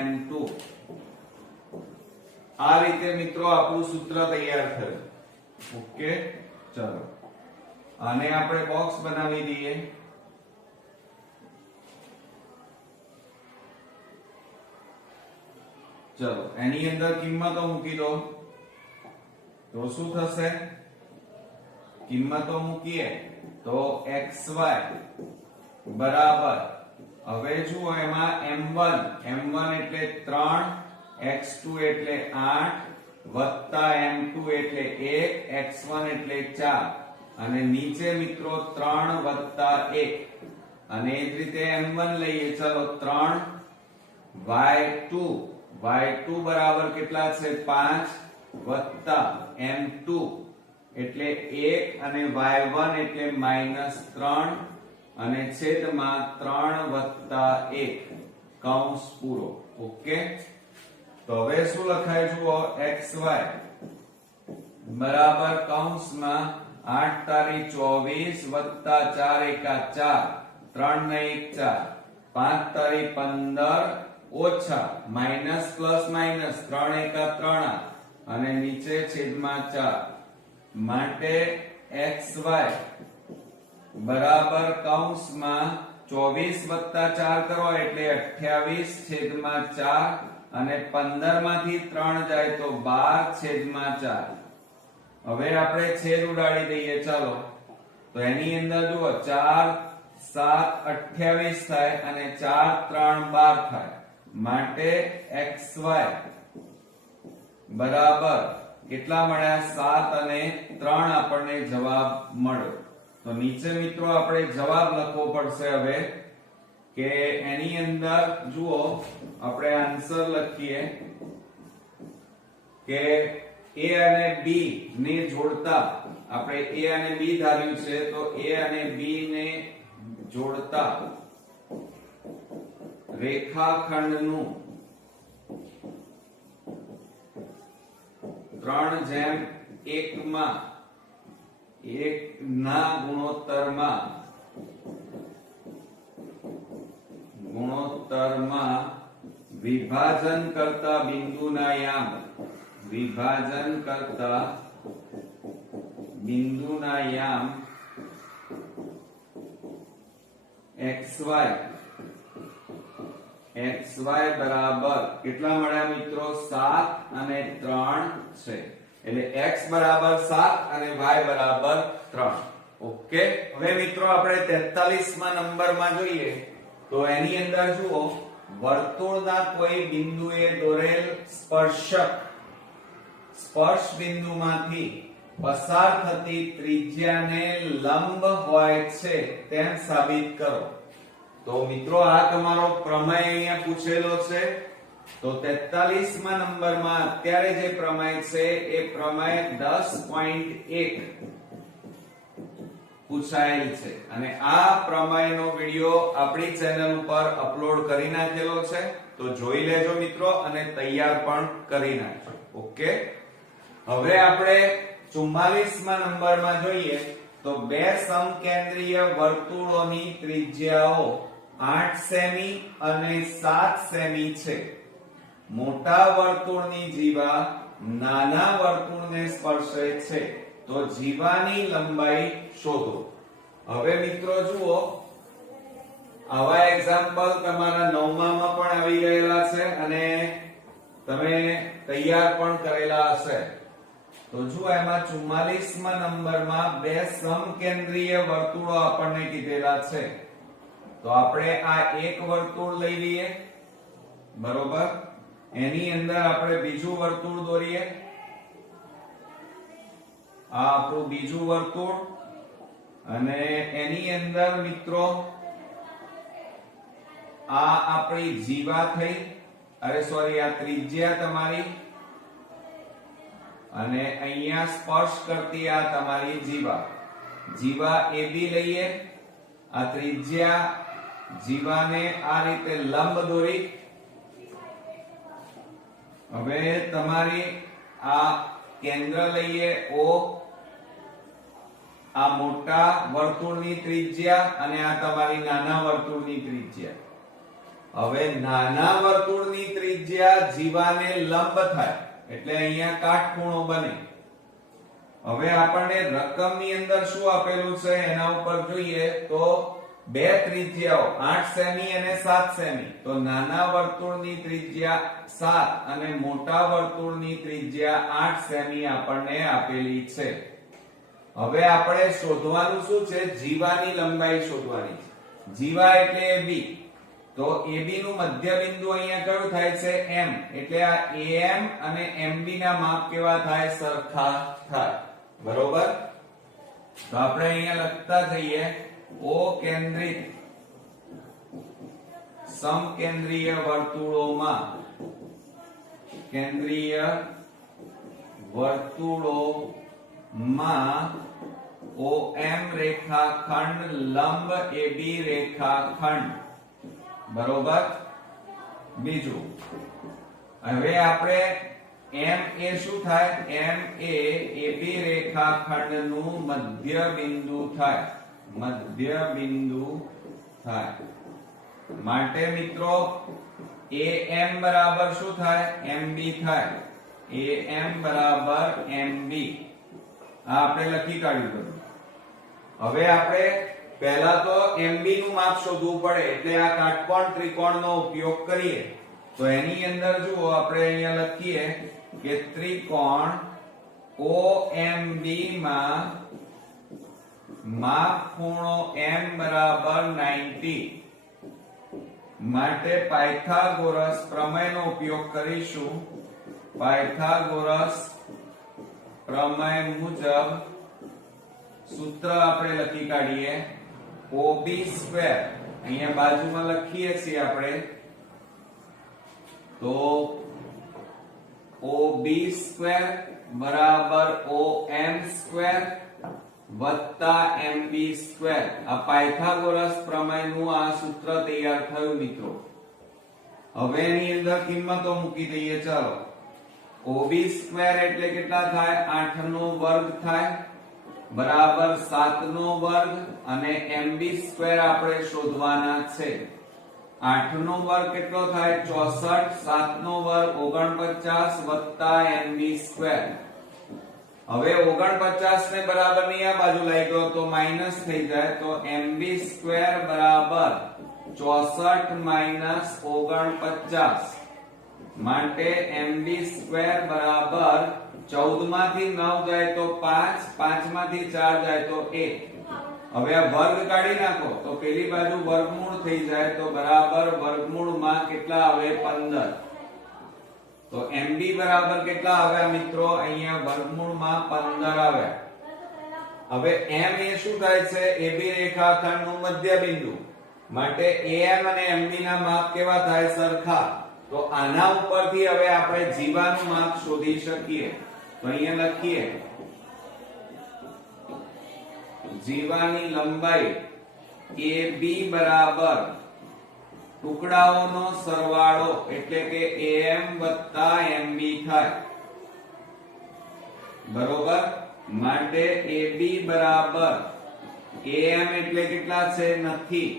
m2 આ રીતે મિત્રો આપણું સૂત્ર તૈયાર થયું ઓકે ચલો આને આપણે બોક્સ બનાવી દઈએ. ચલો એની અંદર કિંમતો મૂકી દો તો શું થશે? કિંમતો મૂકીએ તો xy બરાબર, હવે જુઓ એમાં m1 એટલે 3, x2 એટલે 8 વત્તા m2 એટલે 1, x1 એટલે 4 અને નીચે મિત્રો 3 વત્તા 1 અને એ જ રીતે m1 લઈએ. ચલો 3 y2 બરાબર કેટલા છે? 5 વત્તા m2 એટલે 1 અને y1 એટલે -3 અને છેદમાં 3 વત્તા 1 કૌંસ પૂરો. ઓકે, તો હવે શું લખાય જુઓ, xy બરાબર કૌંસમાં 8 તારી 24 વત્તા 4 એકા 4 3 ને 1 4 5 તારી 15 ઓછા માઇનસ પ્લસ માઇનસ 3 એકા 3 અને નીચે છેદમાં 4 માટે xy બરાબર કૌંસમાં 24 વત્તા 4 કરો એટલે 28 છેદમાં 4 અને 15 માંથી 3 જાય તો 12 છેદમાં 4. હવે આપણે છેદ ઉડાડી દઈએ. ચાલો તો એની અંદર જુઓ 4 7 28 થાય અને 4 3 12 થાય માટે xy બરાબર કેટલા મળ્યા? 7 અને 3 આપણને જવાબ મળ્યો. તો નીચે મિત્રો આપણે જવાબ લખવો પડશે હવે કે એની અંદર જુઓ આપણે આન્સર લખીએ કે a અને b ને જોડતા, આપણે a અને b ધાર્યું છે તો a અને b ને જોડતા રેખાખંડનું 3:1 માં 1 ના ગુણોત્તરમાં વિભાજન કરતા બિંદુના યામ xy બરાબર કેટલા મળ્યા મિત્રો? 7 અને 3 છે. એટલે x બરાબર 7 અને y બરાબર 3. ઓકે, હવે મિત્રો આપણે 43મા નંબરમાં જોઈએ તો એની અંદર જુઓ વર્તુળના કોઈ બિંદુએ દોરેલ સ્પર્શ બિંદુમાંથી પસાર થતી ત્રિજ્યાને લંબ હોય છે તેમ સાબિત કરો. તો મિત્રો આ તમારો પ્રમેય અહીંયા પૂછેલો છે. તો 43મા નંબરમાં અત્યારે જે પ્રમેય છે એ પ્રમેય 10.1 પૂછાયેલ છે અને આ પ્રમેયનો વિડિયો આપણી ચેનલ ઉપર અપલોડ કરી નાખેલો છે. તો જોઈ લેજો મિત્રો અને તૈયાર પણ કરી નાખજો. ઓકે, હવે આપણે 44મા નંબરમાં જોઈએ તો બે સમકેન્દ્રીય વર્તુળોની ત્રિજ્યાઓ 8 સેમી અને 7 સેમી છે. મોટા વર્તુળની જીવા નાના વર્તુળને સ્પર્શે છે તો જીવાની લંબાઈ શોધો. હવે મિત્રો જુઓ આવા એક્ઝામ્પલ તમારા 9મા પણ આવી ગયેલા છે અને તમે તૈયાર પણ કરેલા હશે. તો જુઓ એમાં 44મા નંબરમાં બે સમકેન્દ્રીય વર્તુળો આપણને કીધેલા છે. તો આપણે આ એક વર્તુળ લઈ લઈએ, બરોબર, એની અંદર આપણે બીજું વર્તુળ દોરીએ. આ આપણું બીજું વર્તુળ અને એની અંદર મિત્રો આ આપણી જીવા થઈ, અરે સોરી આ ત્રિજ્યા તમારી અને અહીંયા સ્પર્શ કરતી આ તમારી જીવા AB લઈએ. આ ત્રિજ્યા જીવાને આ રીતે લંબ દોરી. હવે તમારી આ કેન્દ્ર લઈએ O, આ મોટા વર્તુળની ત્રિજ્યા અને આ તમારી નાના વર્તુળની ત્રિજ્યા. હવે નાના વર્તુળની ત્રિજ્યા જીવાને લંબ થાય એટલે અહીંયા કાટખૂણો બને. હવે આપણને રકમની અંદર શું આપેલું છે એના ઉપર જોઈએ તો બે ત્રિજ્યાઓ 8 સેમી અને 7 સેમી. તો નાના વર્તુળની ત્રિજ્યા 7 અને મોટા વર્તુળની ત્રિજ્યા 8 સેમી આપણને આપેલી છે. હવે આપણે શોધવાનું શું છે? જીવાની લંબાઈ શોધવાની છે. જીવા એટલે AB. તો AB નું મધ્ય બિંદુ અહીંયા કયું થાય છે? M. એટલે આ AM અને MB ના માપ કેવા થાય? સરખા થાય. બરોબર? તો આપણે અહીંયા લખતા જઈએ O કેન્દ્રિત સમકેન્દ્રીય વર્તુળોમાં OM રેખાખંડ લંબ AB રેખાખંડ. બરોબર? બીજું હવે આપણે M એ શું થાય? M એ AB રેખાખંડનું મધ્ય બિંદુ થાય. મધ્ય બિંદુ થાય. માટે મિત્રો AM બરાબર શું થાય? MB થાય. AM બરાબર MB. આ આપણે લખી કાઢ્યું બધું. હવે આપણે પહેલા તો MB નું માપ શોધવું પડે એટલે આ કાટકોણ ત્રિકોણનો ઉપયોગ કરીએ. તો એની અંદર જુઓ આપણે અહીંયા લખીએ કે ત્રિકોણ OMB માં માપ ખૂણો M બરાબર 90. માટે પાયથાગોરસ પ્રમેયનો ઉપયોગ કરીશું. પાયથાગોરસ પ્રમેય મુજબ સૂત્ર આપણે લખી કાઢીએ OB સ્ક્વેર. અહીંયા બાજુમાં લખીએ છીએ આપણે તો OB સ્ક્વેર બરાબર OM સ્ક્વેર વત્તા MB સ્ક્વેર. આ પાયથાગોરસ પ્રમેયનું આ સૂત્ર તૈયાર થયું મિત્રો. હવે એની અંદર કિંમતો મૂકી દઈએ. ચાલો OB સ્ક્વેર એટલે કેટલા થાય? 8 નો વર્ગ થાય બરાબર 7 નો વર્ગ અને MB સ્ક્વેર આપણે શોધવાના છે. 8 નો વર્ગ કેટલો થાય? 64. 7 નો વર્ગ 49 વત્તા MB સ્ક્વેર. હવે 49 ને બરાબર ની આ બાજુ લઈ ગયો તો માઈનસ થઈ જાય. તો MB સ્ક્વેર બરાબર 64 માઈનસ 49. માટે MB સ્ક્વેર બરાબર 14 માંથી 9 જાય તો 5, 5 માંથી 4 જાય તો 1. હવે આ વર્ગ કાઢી નાખો તો પેલી બાજુ વર્ગમૂળ થઈ જાય તો બરાબર વર્ગમૂળમાં કેટલા આવે? 15. તો MB બરાબર કેટલા આવ્યા મિત્રો? અહીંયા વર્ગમૂળમાં 15 આવ્યા. હવે M એ શું થાય છે? AB રેખાખંડનું મધ્ય બિંદુ. માટે AM અને MB ના માપ કેવા થાય? સરખા. તો આના ઉપરથી હવે આપણે જીવાનું માપ શોધી શકીએ. તો અહીંયા લખીએ જીવાની લંબાઈ AB બરાબર ટુકડાઓનો સરવાળો એટલે કે AM વત્તા MB થાય. બરોબર? માટે AB બરાબર AM એટલે કેટલા છે? નથી.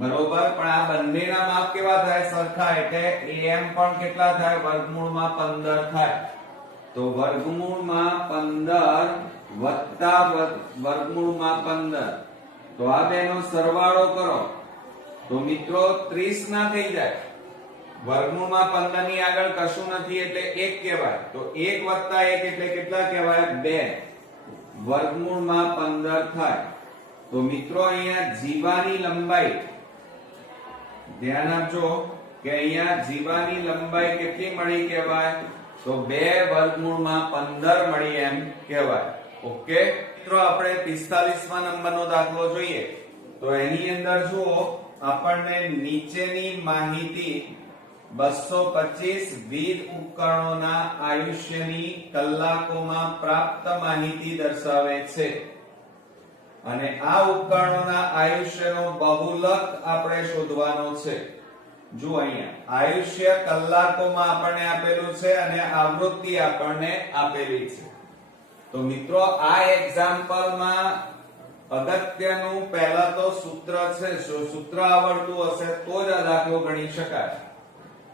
બરોબર? પણ આ બંનેના માપ કેવા થાય? સરખા. એટલે AM પણ કેટલા થાય? વર્ગમૂળમાં 15 થાય. તો વર્ગમૂળમાં 15 વત્તા વર્ગમૂળમાં 15. તો આ બેનો સરવાળો કરો તો મિત્રો 30 ના થઈ જાય. વર્ગમૂળમાં 15 ની આગળ કશું નથી એટલે 1 કહેવાય. તો 1 વત્તા 1 એટલે કેટલા કહેવાય? 2. વર્ગમૂળમાં 15 થાય. તો મિત્રો અહીંયા જીવાની લંબાઈ ધ્યાન આપજો કે અહીંયા જીવાની લંબાઈ કેટલી મળી કહેવાય? તો 2 વર્ગમૂળમાં 15 મળી એમ કહેવાય. ઓકે મિત્રો આપણે 45મા નંબરનો દાખલો જોઈએ. તો એની અંદર જુઓ આપણને નીચેની માહિતી 225 વિવિધ ઉપકરણોના આયુષ્યની કલાકોમાં પ્રાપ્ત માહિતી દર્શાવે છે. અને આ ઉપકરણોના આયુષ્યનો બહુલક આપણે શોધવાનો છે. જો અહીંયા આયુષ્ય કલાકોમાં આપણને આપેલું છે અને આવૃત્તિ આપણને આપેલી છે. તો મિત્રો આ એક્ઝામ્પલમાં અગત્યનું પહેલા તો સૂત્ર છે. સૂત્ર આવડતું હશે તો જ આ દાખલો ગણી શકાય.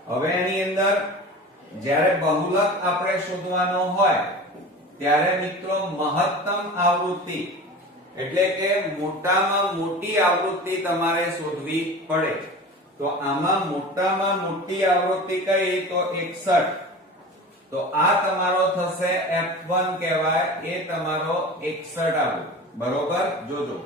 હવે એની અંદર જ્યારે બહુલક આપણે શોધવાનો હોય ત્યારે મિત્રો મહત્તમ આવૃત્તિ એટલે કે મોટામાં મોટી આવૃત્તિ તમારે શોધવી પડે. તો આમાં મોટામાં મોટી આવૃત્તિ કઈ? તો 61. તો આ તમારો થશે F1 કહેવાય, એ તમારો 61 આવ્યો. બરોબર, જોજો.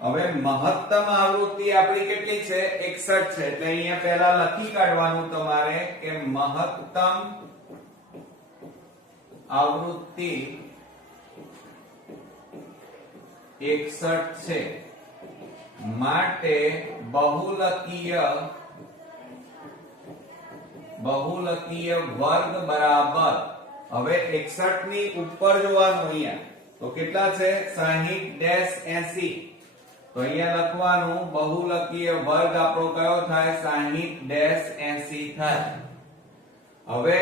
હવે મહત્તમ આવૃત્તિ આપણી કેટલી છે? 61 છે. એટલે અહીંયા પહેલા લખી કાઢવાનું તમારે કે મહત્તમ આવૃત્તિ 61 છે, માટે બહુલકીય વર્ગ બરાબર, હવે 61 ની ઉપર જોવાનું અહીંયા, તો કેટલા છે? 60-80. તો અહીંયા લખવાનું બહુલકીય વર્ગ આપણો કયો થાય? 60-80 થાય. હવે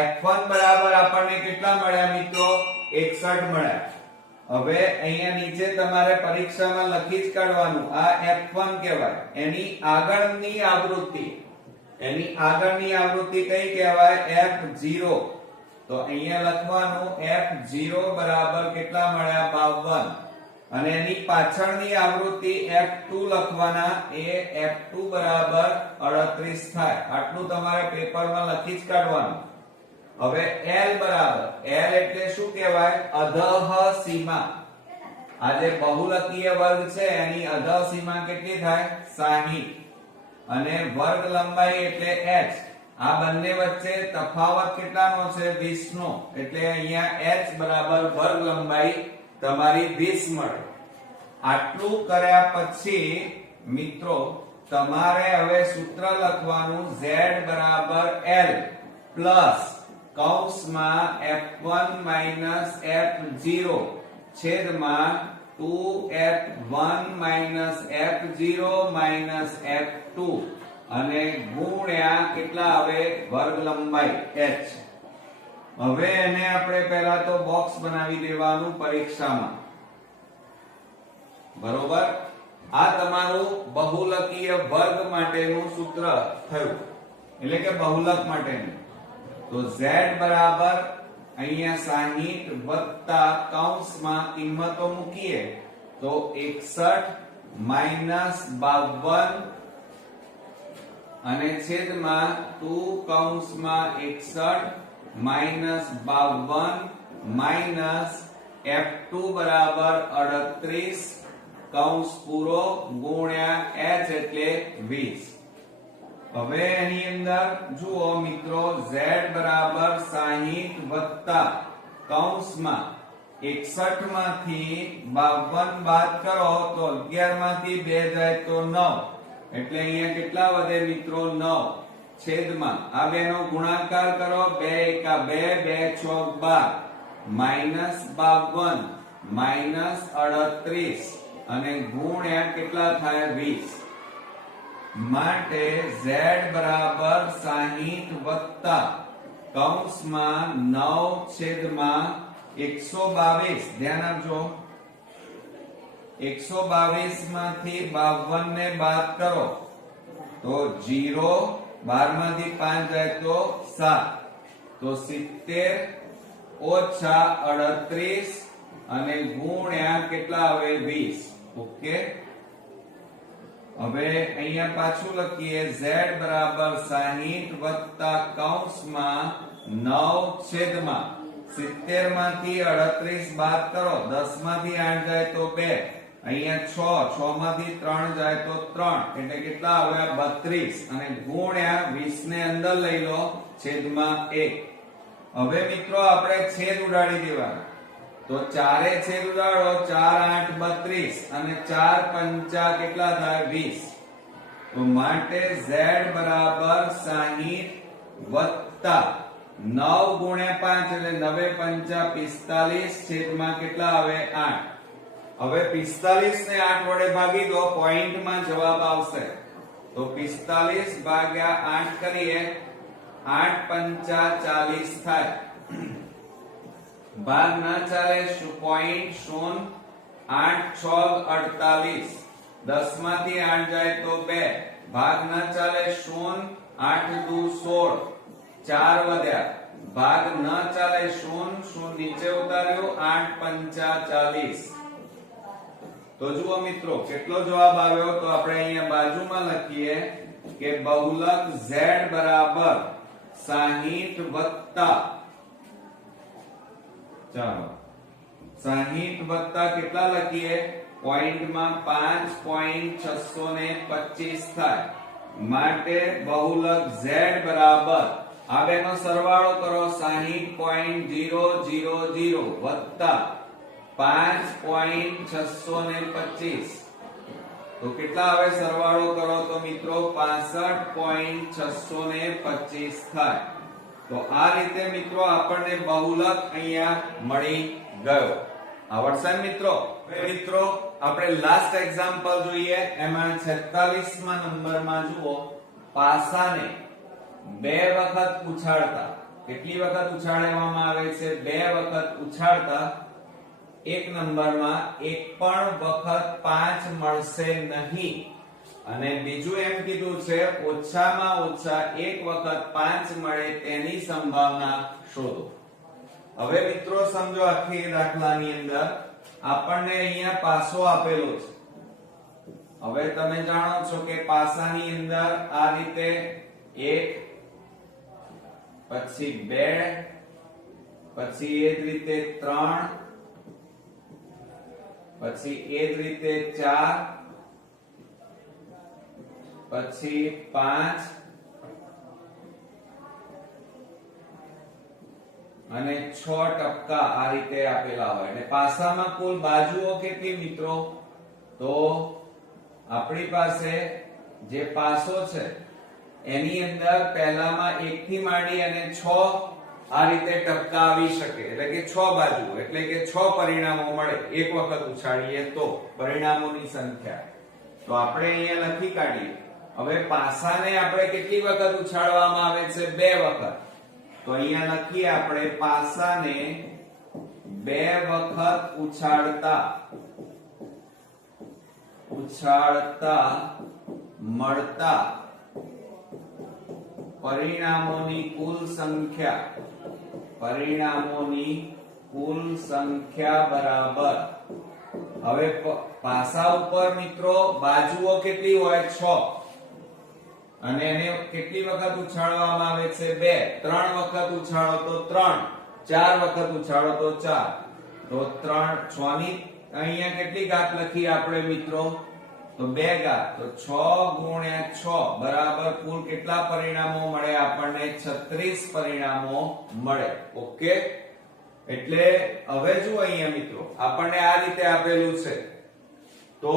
F1 બરાબર આપણને કેટલા મળ્યા મિત્રો? 61 મળ્યા. હવે અહીંયા નીચે તમારે પરીક્ષામાં લખી જ કાઢવાનું, આ F1 કહેવાય. એની આગળની આવૃત્તિ કઈ કહેવાય? F0. તો અહીંયા લખવાનું F0 બરાબર કેટલા મળ્યા? 52. અને એની પાછળની આવૃત્તિ F2 લખવાના, એ F2 બરાબર 38 થાય. આટલું તમારે પેપરમાં લખી જ કાઢવાનું. હવે L બરાબર, L એટલે શું કહેવાય? અધઃ સીમા. આ જે બહુલકીય વર્ગ છે એની અધઃ સીમા કેટલી થાય? 60. અને વર્ગ લંબાઈ એટલે h. આ બંને વચ્ચે તફાવત કેટલાનો છે? 20 નો. એટલે અહીંયા h બરાબર વર્ગ લંબાઈ તમારી 20 મળે. આટલું કર્યા પછી મિત્રો તમારે હવે સૂત્ર લખવાનું, z બરાબર l પ્લસ કૌંસમાં F1 માઈનસ F0 છેદમાં 2F1 minus F0 minus F2 અને ગુણ્યા કેટલા આવે? વર્ગ લંબાઈ h. હવે એને આપણે પહેલા તો બોક્સ બનાવી દેવાનું પરીક્ષામાં. બરોબર, આ તમારું બહુલકીય વર્ગ માટેનું સૂત્ર થયું, એટલે કે બહુલક માટેનું. તો z બરાબર અહીંયા 60 વત્તા કૌંસમાં કિંમતો મૂકીએ તો 61 માઈનસ 52 અને છેદમાં 2 કૌંસમાં 61 માઈનસ 52 માઈનસ F2 બરાબર 38 કૌંસ પૂરો ગુણ્યા h એટલે 20. હવે એની અંદર જુઓ મિત્રો, z બરાબર 60 વત્તા કૌંસમાં 61 માંથી 52 બાદ કરો તો 11 માંથી 2 જાય તો 9. એટલે અહીંયા કેટલા વધે મિત્રો? 9 છેદમાં આ બેનો ગુણાકાર કરો, 2 એકા 2, 2 6 12 માઈનસ 52 માઈનસ 38 અને ગુણ્યા કેટલા થાય? 20. માટે z બરાબર 60 વત્તા કૌંસમાં 9 છેદમાં 122. ધ્યાન આપજો, 122 માંથી 52 ને બાદ કરો તો 0, 12 માંથી 5 જાય તો 7. તો 70 ઓછા 38 અને ગુણ્યા કેટલા આવે? 20. ઓકે, હવે અહીંયા પાછું લખીએ, z બરાબર 60 વત્તા કૌંસમાં 9 છેદમાં 70 માંથી 38 બાદ કરો, 10 માંથી 8 જાય તો 2, અહીંયા 6 માંથી 3 જાય તો 3, એટલે કેટલા આવે? 32 અને ગુણ્યા 20 ને અંદર લઈ લો છેદમાં 1. હવે મિત્રો આપણે છેદ ઉડાડી દેવાના. તો ચારે છેદ ઉડાડો, 4 8 32 અને 4 પંચા કેટલા થાય? 20. તો માટે z બરાબર 60 વત્તા 9 ગુણ્યા 5 એટલે 9 પંચા 45 છેદમાં કેટલા આવે? 8. હવે 45 ને 8 વડે ભાગી દો, પોઈન્ટમાં જવાબ આવશે. તો 45 ભાગ્યા 8 કરીએ, 8 પંચા 40 થાય. ભાગ ના ચાલે, પોઈન્ટ 0, 8 6 48, 10 માંથી 8 જાય તો 2, ભાગ ના ચાલે, 0, 8 દુ 16, 4 વધ્યા, ભાગ ન ચાલે શૂન્ય, શૂન્ય નીચે ઉતાર્યું, 8 પંચા 40. તો જુઓ મિત્રો કેટલો જવાબ આવ્યો. તો આપણે અહીંયા બાજુમાં લખીએ કે બહુલક z બરાબર 60 વત્તા, ચાલો 60 વત્તા કેટલા લખીએ પોઈન્ટમાં 5.625 થાય. માટે બહુલક z બરાબર આ બેનો સરવાળો કરો 60.000 વત્તા 5.625. તો કેટલા આવે સરવાળો કરો તો મિત્રો 65.625 થાય. તો આ રીતે મિત્રો આપણને બહુલક અહીંયા મળી ગયો. આવડશે મિત્રો? મિત્રો આપણે લાસ્ટ એક્ઝામ્પલ જોઈએ. એમાં 46મા નંબરમાં જુઓ, પાસાને 2 વખત ઉછાળતા, કેટલી વખત ઉછાળવામાં આવે છે? 2 વખત ઉછાળતા એક નંબરમાં એક પણ વખત 5 મળશે નહીં. અને બીજું એમ કીધું છે ઓછામાં ઓછા એક વખત 5 મળે તેની સંભાવના શોધો. હવે મિત્રો સમજો આખી દાખલાની અંદર આપણને અહીંયા પાસો આપેલો છે. હવે તમે જાણો છો કે પાસાની અંદર આ રીતે 1 પછી 2 પછી એ જ રીતે 3 પછી એ જ રીતે 4 પછી 5 અને 6 ટપકા આ રીતે આપેલા હોય. અને પાસામાં કુલ બાજુઓ કેટલી મિત્રો? તો આપણી પાસે જે પાસો છે એની અંદર પહેલામાં 1 થી માંડી અને 6 આ રીતે ટપકા આવી શકે. એટલે કે 6 બાજુ, એટલે કે 6 પરિણામો મળે એક વખત ઉછાળીએ તો પરિણામોની સંખ્યા. તો આપણે અહીંયા લખી કાઢીએ. હવે પાસાને આપણે કેટલી વખત ઉછાળવામાં આવે છે? 2 વખત. તો અહીંયા લખીએ આપણે પાસાને 2 વખત ઉછાળતા મળતા પરિણામોની કુલ સંખ્યા બરાબર. હવે પાસા ઉપર મિત્રો બાજુઓ કેટલી હોય? 6. અને એને કેટલી વખત ઉછાળવામાં આવે છે? 2. 3 વખત ઉછાળો તો 3, 4 વખત ઉછાળો તો 4. તો 6 ની અહીંયા કેટલી ઘાત લખી આપણે મિત્રો? તો 2 ઘાત. તો 6 ગુણ્યા 6 બરાબર કુલ કેટલા પરિણામો મળે આપણને? 36 પરિણામો મળે. ઓકે. એટલે હવે જુઓ અહીંયા મિત્રો આપણને આ રીતે આપેલું છે. તો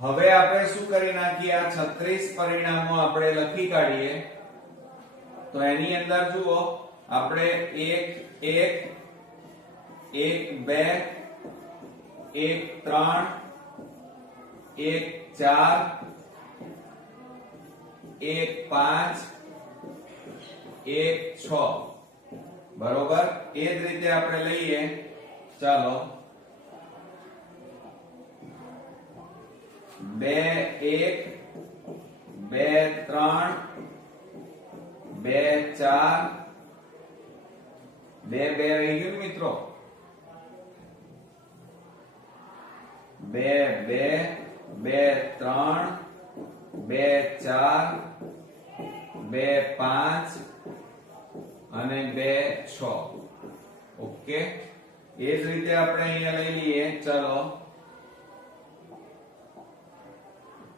હવે આપણે શું કરી નાખીએ? આ 36 પરિણામો આપણે લખી કાઢીએ. તો એની અંદર જુઓ આપણે 1 1 1 2 1 3 1 4 1 5 1 6 બરોબર. એ જ રીતે આપણે લઈએ. ચાલો 2 1 2 3 2 4 2 રહી ગયું મિત્રો. 2 2 2 3 2 4 2 5 અને 2 6. ઓકે. એ જ રીતે આપણે અહીંયા લઈ લઈએ. ચલો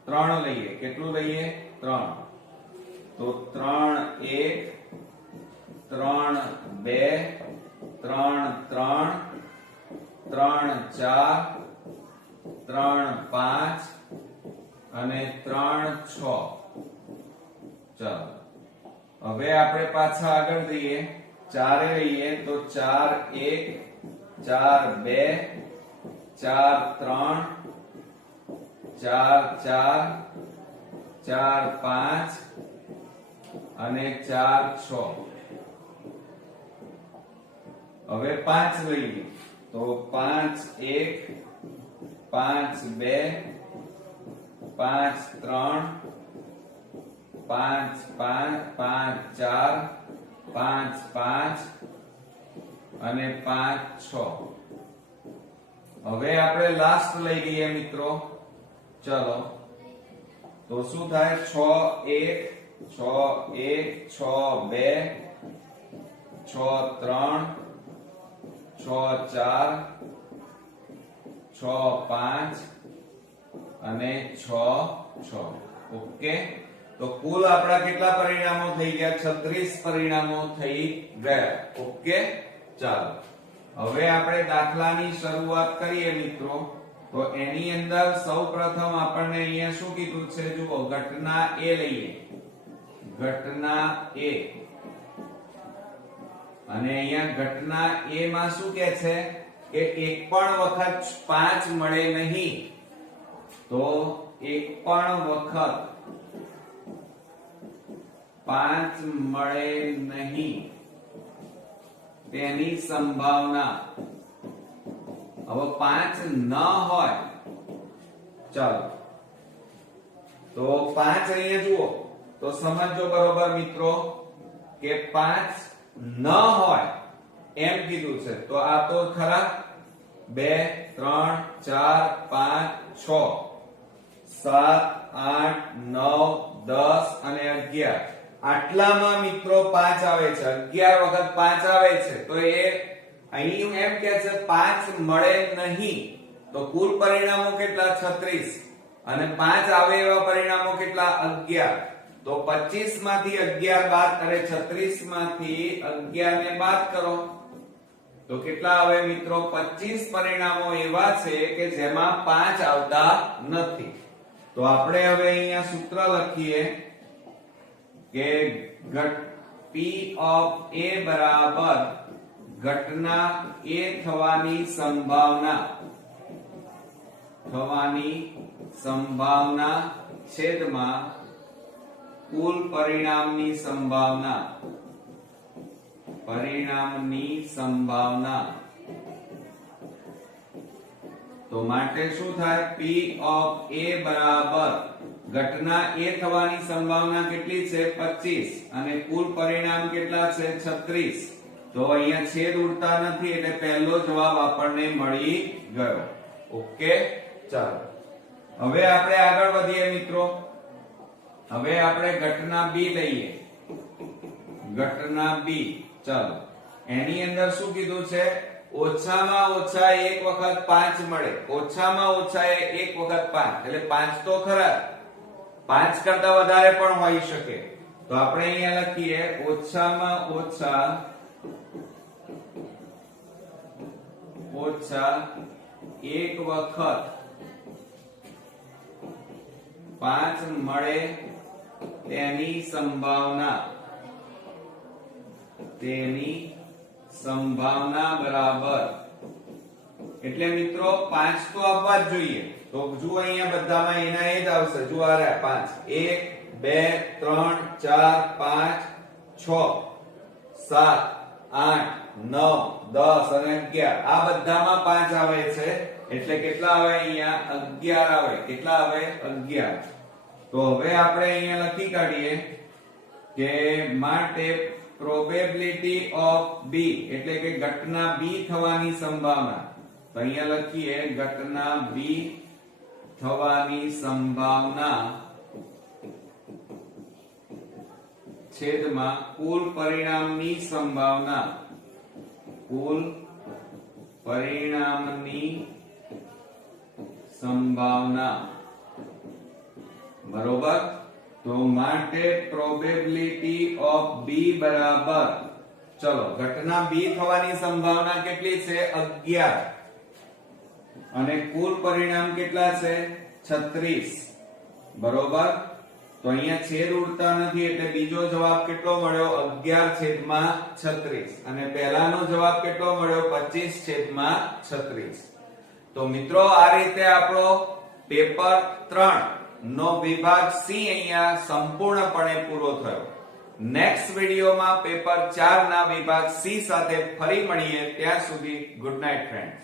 3 લઈએ. કેટલું લઈએ? 3. તો 3 1 3 2 3 3 3 4 3 5 અને 3 6. ચાલો હવે આપણે પાછા આગળ જઈએ. 4 લઈએ. તો 4 1 4 2 4 3 4 4 4 5 અને 4 6. હવે 5 લઈએ. તો 5 1 5 2 5 3 5 5 5 4 5 5 અને 5 6. હવે આપણે લાસ્ટ લઈ લઈએ મિત્રો. ચલો તો શું થાય? 6 1 6 1 6 2 6 3 6 4 6 5 અને 6 6. ઓકે, તો કુલ આપણા કેટલા પરિણામો થઈ ગયા? 36 પરિણામો થઈ ગયા. ઓકે, ચાલો હવે આપણે દાખલાની શરૂઆત કરીએ મિત્રો. તો એની અંદર સૌપ્રથમ આપણને અહીંયા શું કીધું છે? જુઓ, ઘટના A લઈએ. ઘટના A અને અહીંયા ઘટના A માં શું કહે છે કે એક પણ વખત 5 મળે નહીં. તો એક પણ વખત 5 મળે નહીં તેની સંભાવના. હવે 5 ન હોય, ચાલો તો 5 અહીંયા જુઓ તો સમજો બરોબર મિત્રો કે 5 ન હોય એમ કીધું છે. તો આ તો ખરા 2 3 4 5 6 7 8 9 10 અને 11. આટલામાં મિત્રો 5 આવે છે. 11 વખત 5 આવે છે. તો એ અહીં એમ કે છે 5 મળે નહીં. તો કુલ પરિણામો કેટલા? 36. અને 5 આવે એવા પરિણામો કેટલા? 11. તો 25 માંથી 11 બાદ કરે, 36 માંથી 11 ને બાદ કરો તો કેટલા આવે મિત્રો? 25 પરિણામો એવા છે કે જેમાં 5 આવતા નથી. તો આપણે હવે અહીંયા સૂત્ર લખીએ કે P of A બરાબર ઘટના A થવાની સંભાવના છેદમાં કુલ પરિણામની સંભાવના. તો માટે શું થાય? P of A બરાબર ઘટના A થવાની સંભાવના કેટલી છે? 25 અને કુલ પરિણામ કેટલા છે? 36. તો અહીંયા છેદ ઉડતા નથી એટલે પહેલો જવાબ આપણને મળી ગયો. ઓકે, ચાલો હવે આપણે આગળ વધીએ મિત્રો. હવે આપણે ઘટના B લઈએ. ઘટના B, ચાલો એની અંદર શું કીધું છે? ઓછામાં ઓછા એક વખત 5 મળે. ઓછામાં ઓછા એક વખત 5 એટલે 5 તો ખરા, 5 કરતા વધારે પણ હોઈ શકે. તો આપણે અહીંયા લખીએ ઓછામાં ઓછા એક વખત 5 મળે તેની સંભાવના બરાબર. એટલે મિત્રો 5 તો આવવા જ જોઈએ. તો જુઓ અહીંયા બધામાં એના એ જ આવશે. જુઓ આ 5 1 2 3 4 5 6 7 8 9 10 અને 11. આ બધામાં 5 આવે છે. એટલે કેટલા આવે? અહીંયા 11 આવે. કેટલા આવે? 11. તો હવે આપણે અહીંયા લખી કાઢીએ કે માટે પ્રોબેબિલિટી ઓફ B એટલે કે ઘટના B થવાની સંભાવના. તો અહીંયા લખીએ ઘટના B થવાની સંભાવના છેદમાં કુલ પરિણામની સંભાવના. બરોબર. તો માટે પ્રોબેબિલિટી ઓફ B બરાબર, ચલો ઘટના B થવાની સંભાવના કેટલી છે? 11 અને કુલ પરિણામ કેટલા છે? 36. બરોબર. તો અહીંયા છેદ ઉડતા નથી એટલે બીજો જવાબ કેટલો મળ્યો? 11/36. અને પહેલાનો જવાબ કેટલો મળ્યો? 25/36. તો મિત્રો આ રીતે આપણો પેપર 3 નો વિભાગ C અહીંયા સંપૂર્ણપણે પૂરો થયો. નેક્સ્ટ વિડિયોમાં પેપર 4 ના વિભાગ C સાથે ફરી મળીએ. ત્યાં સુધી ગુડ નાઇટ ફ્રેન્ડ્સ.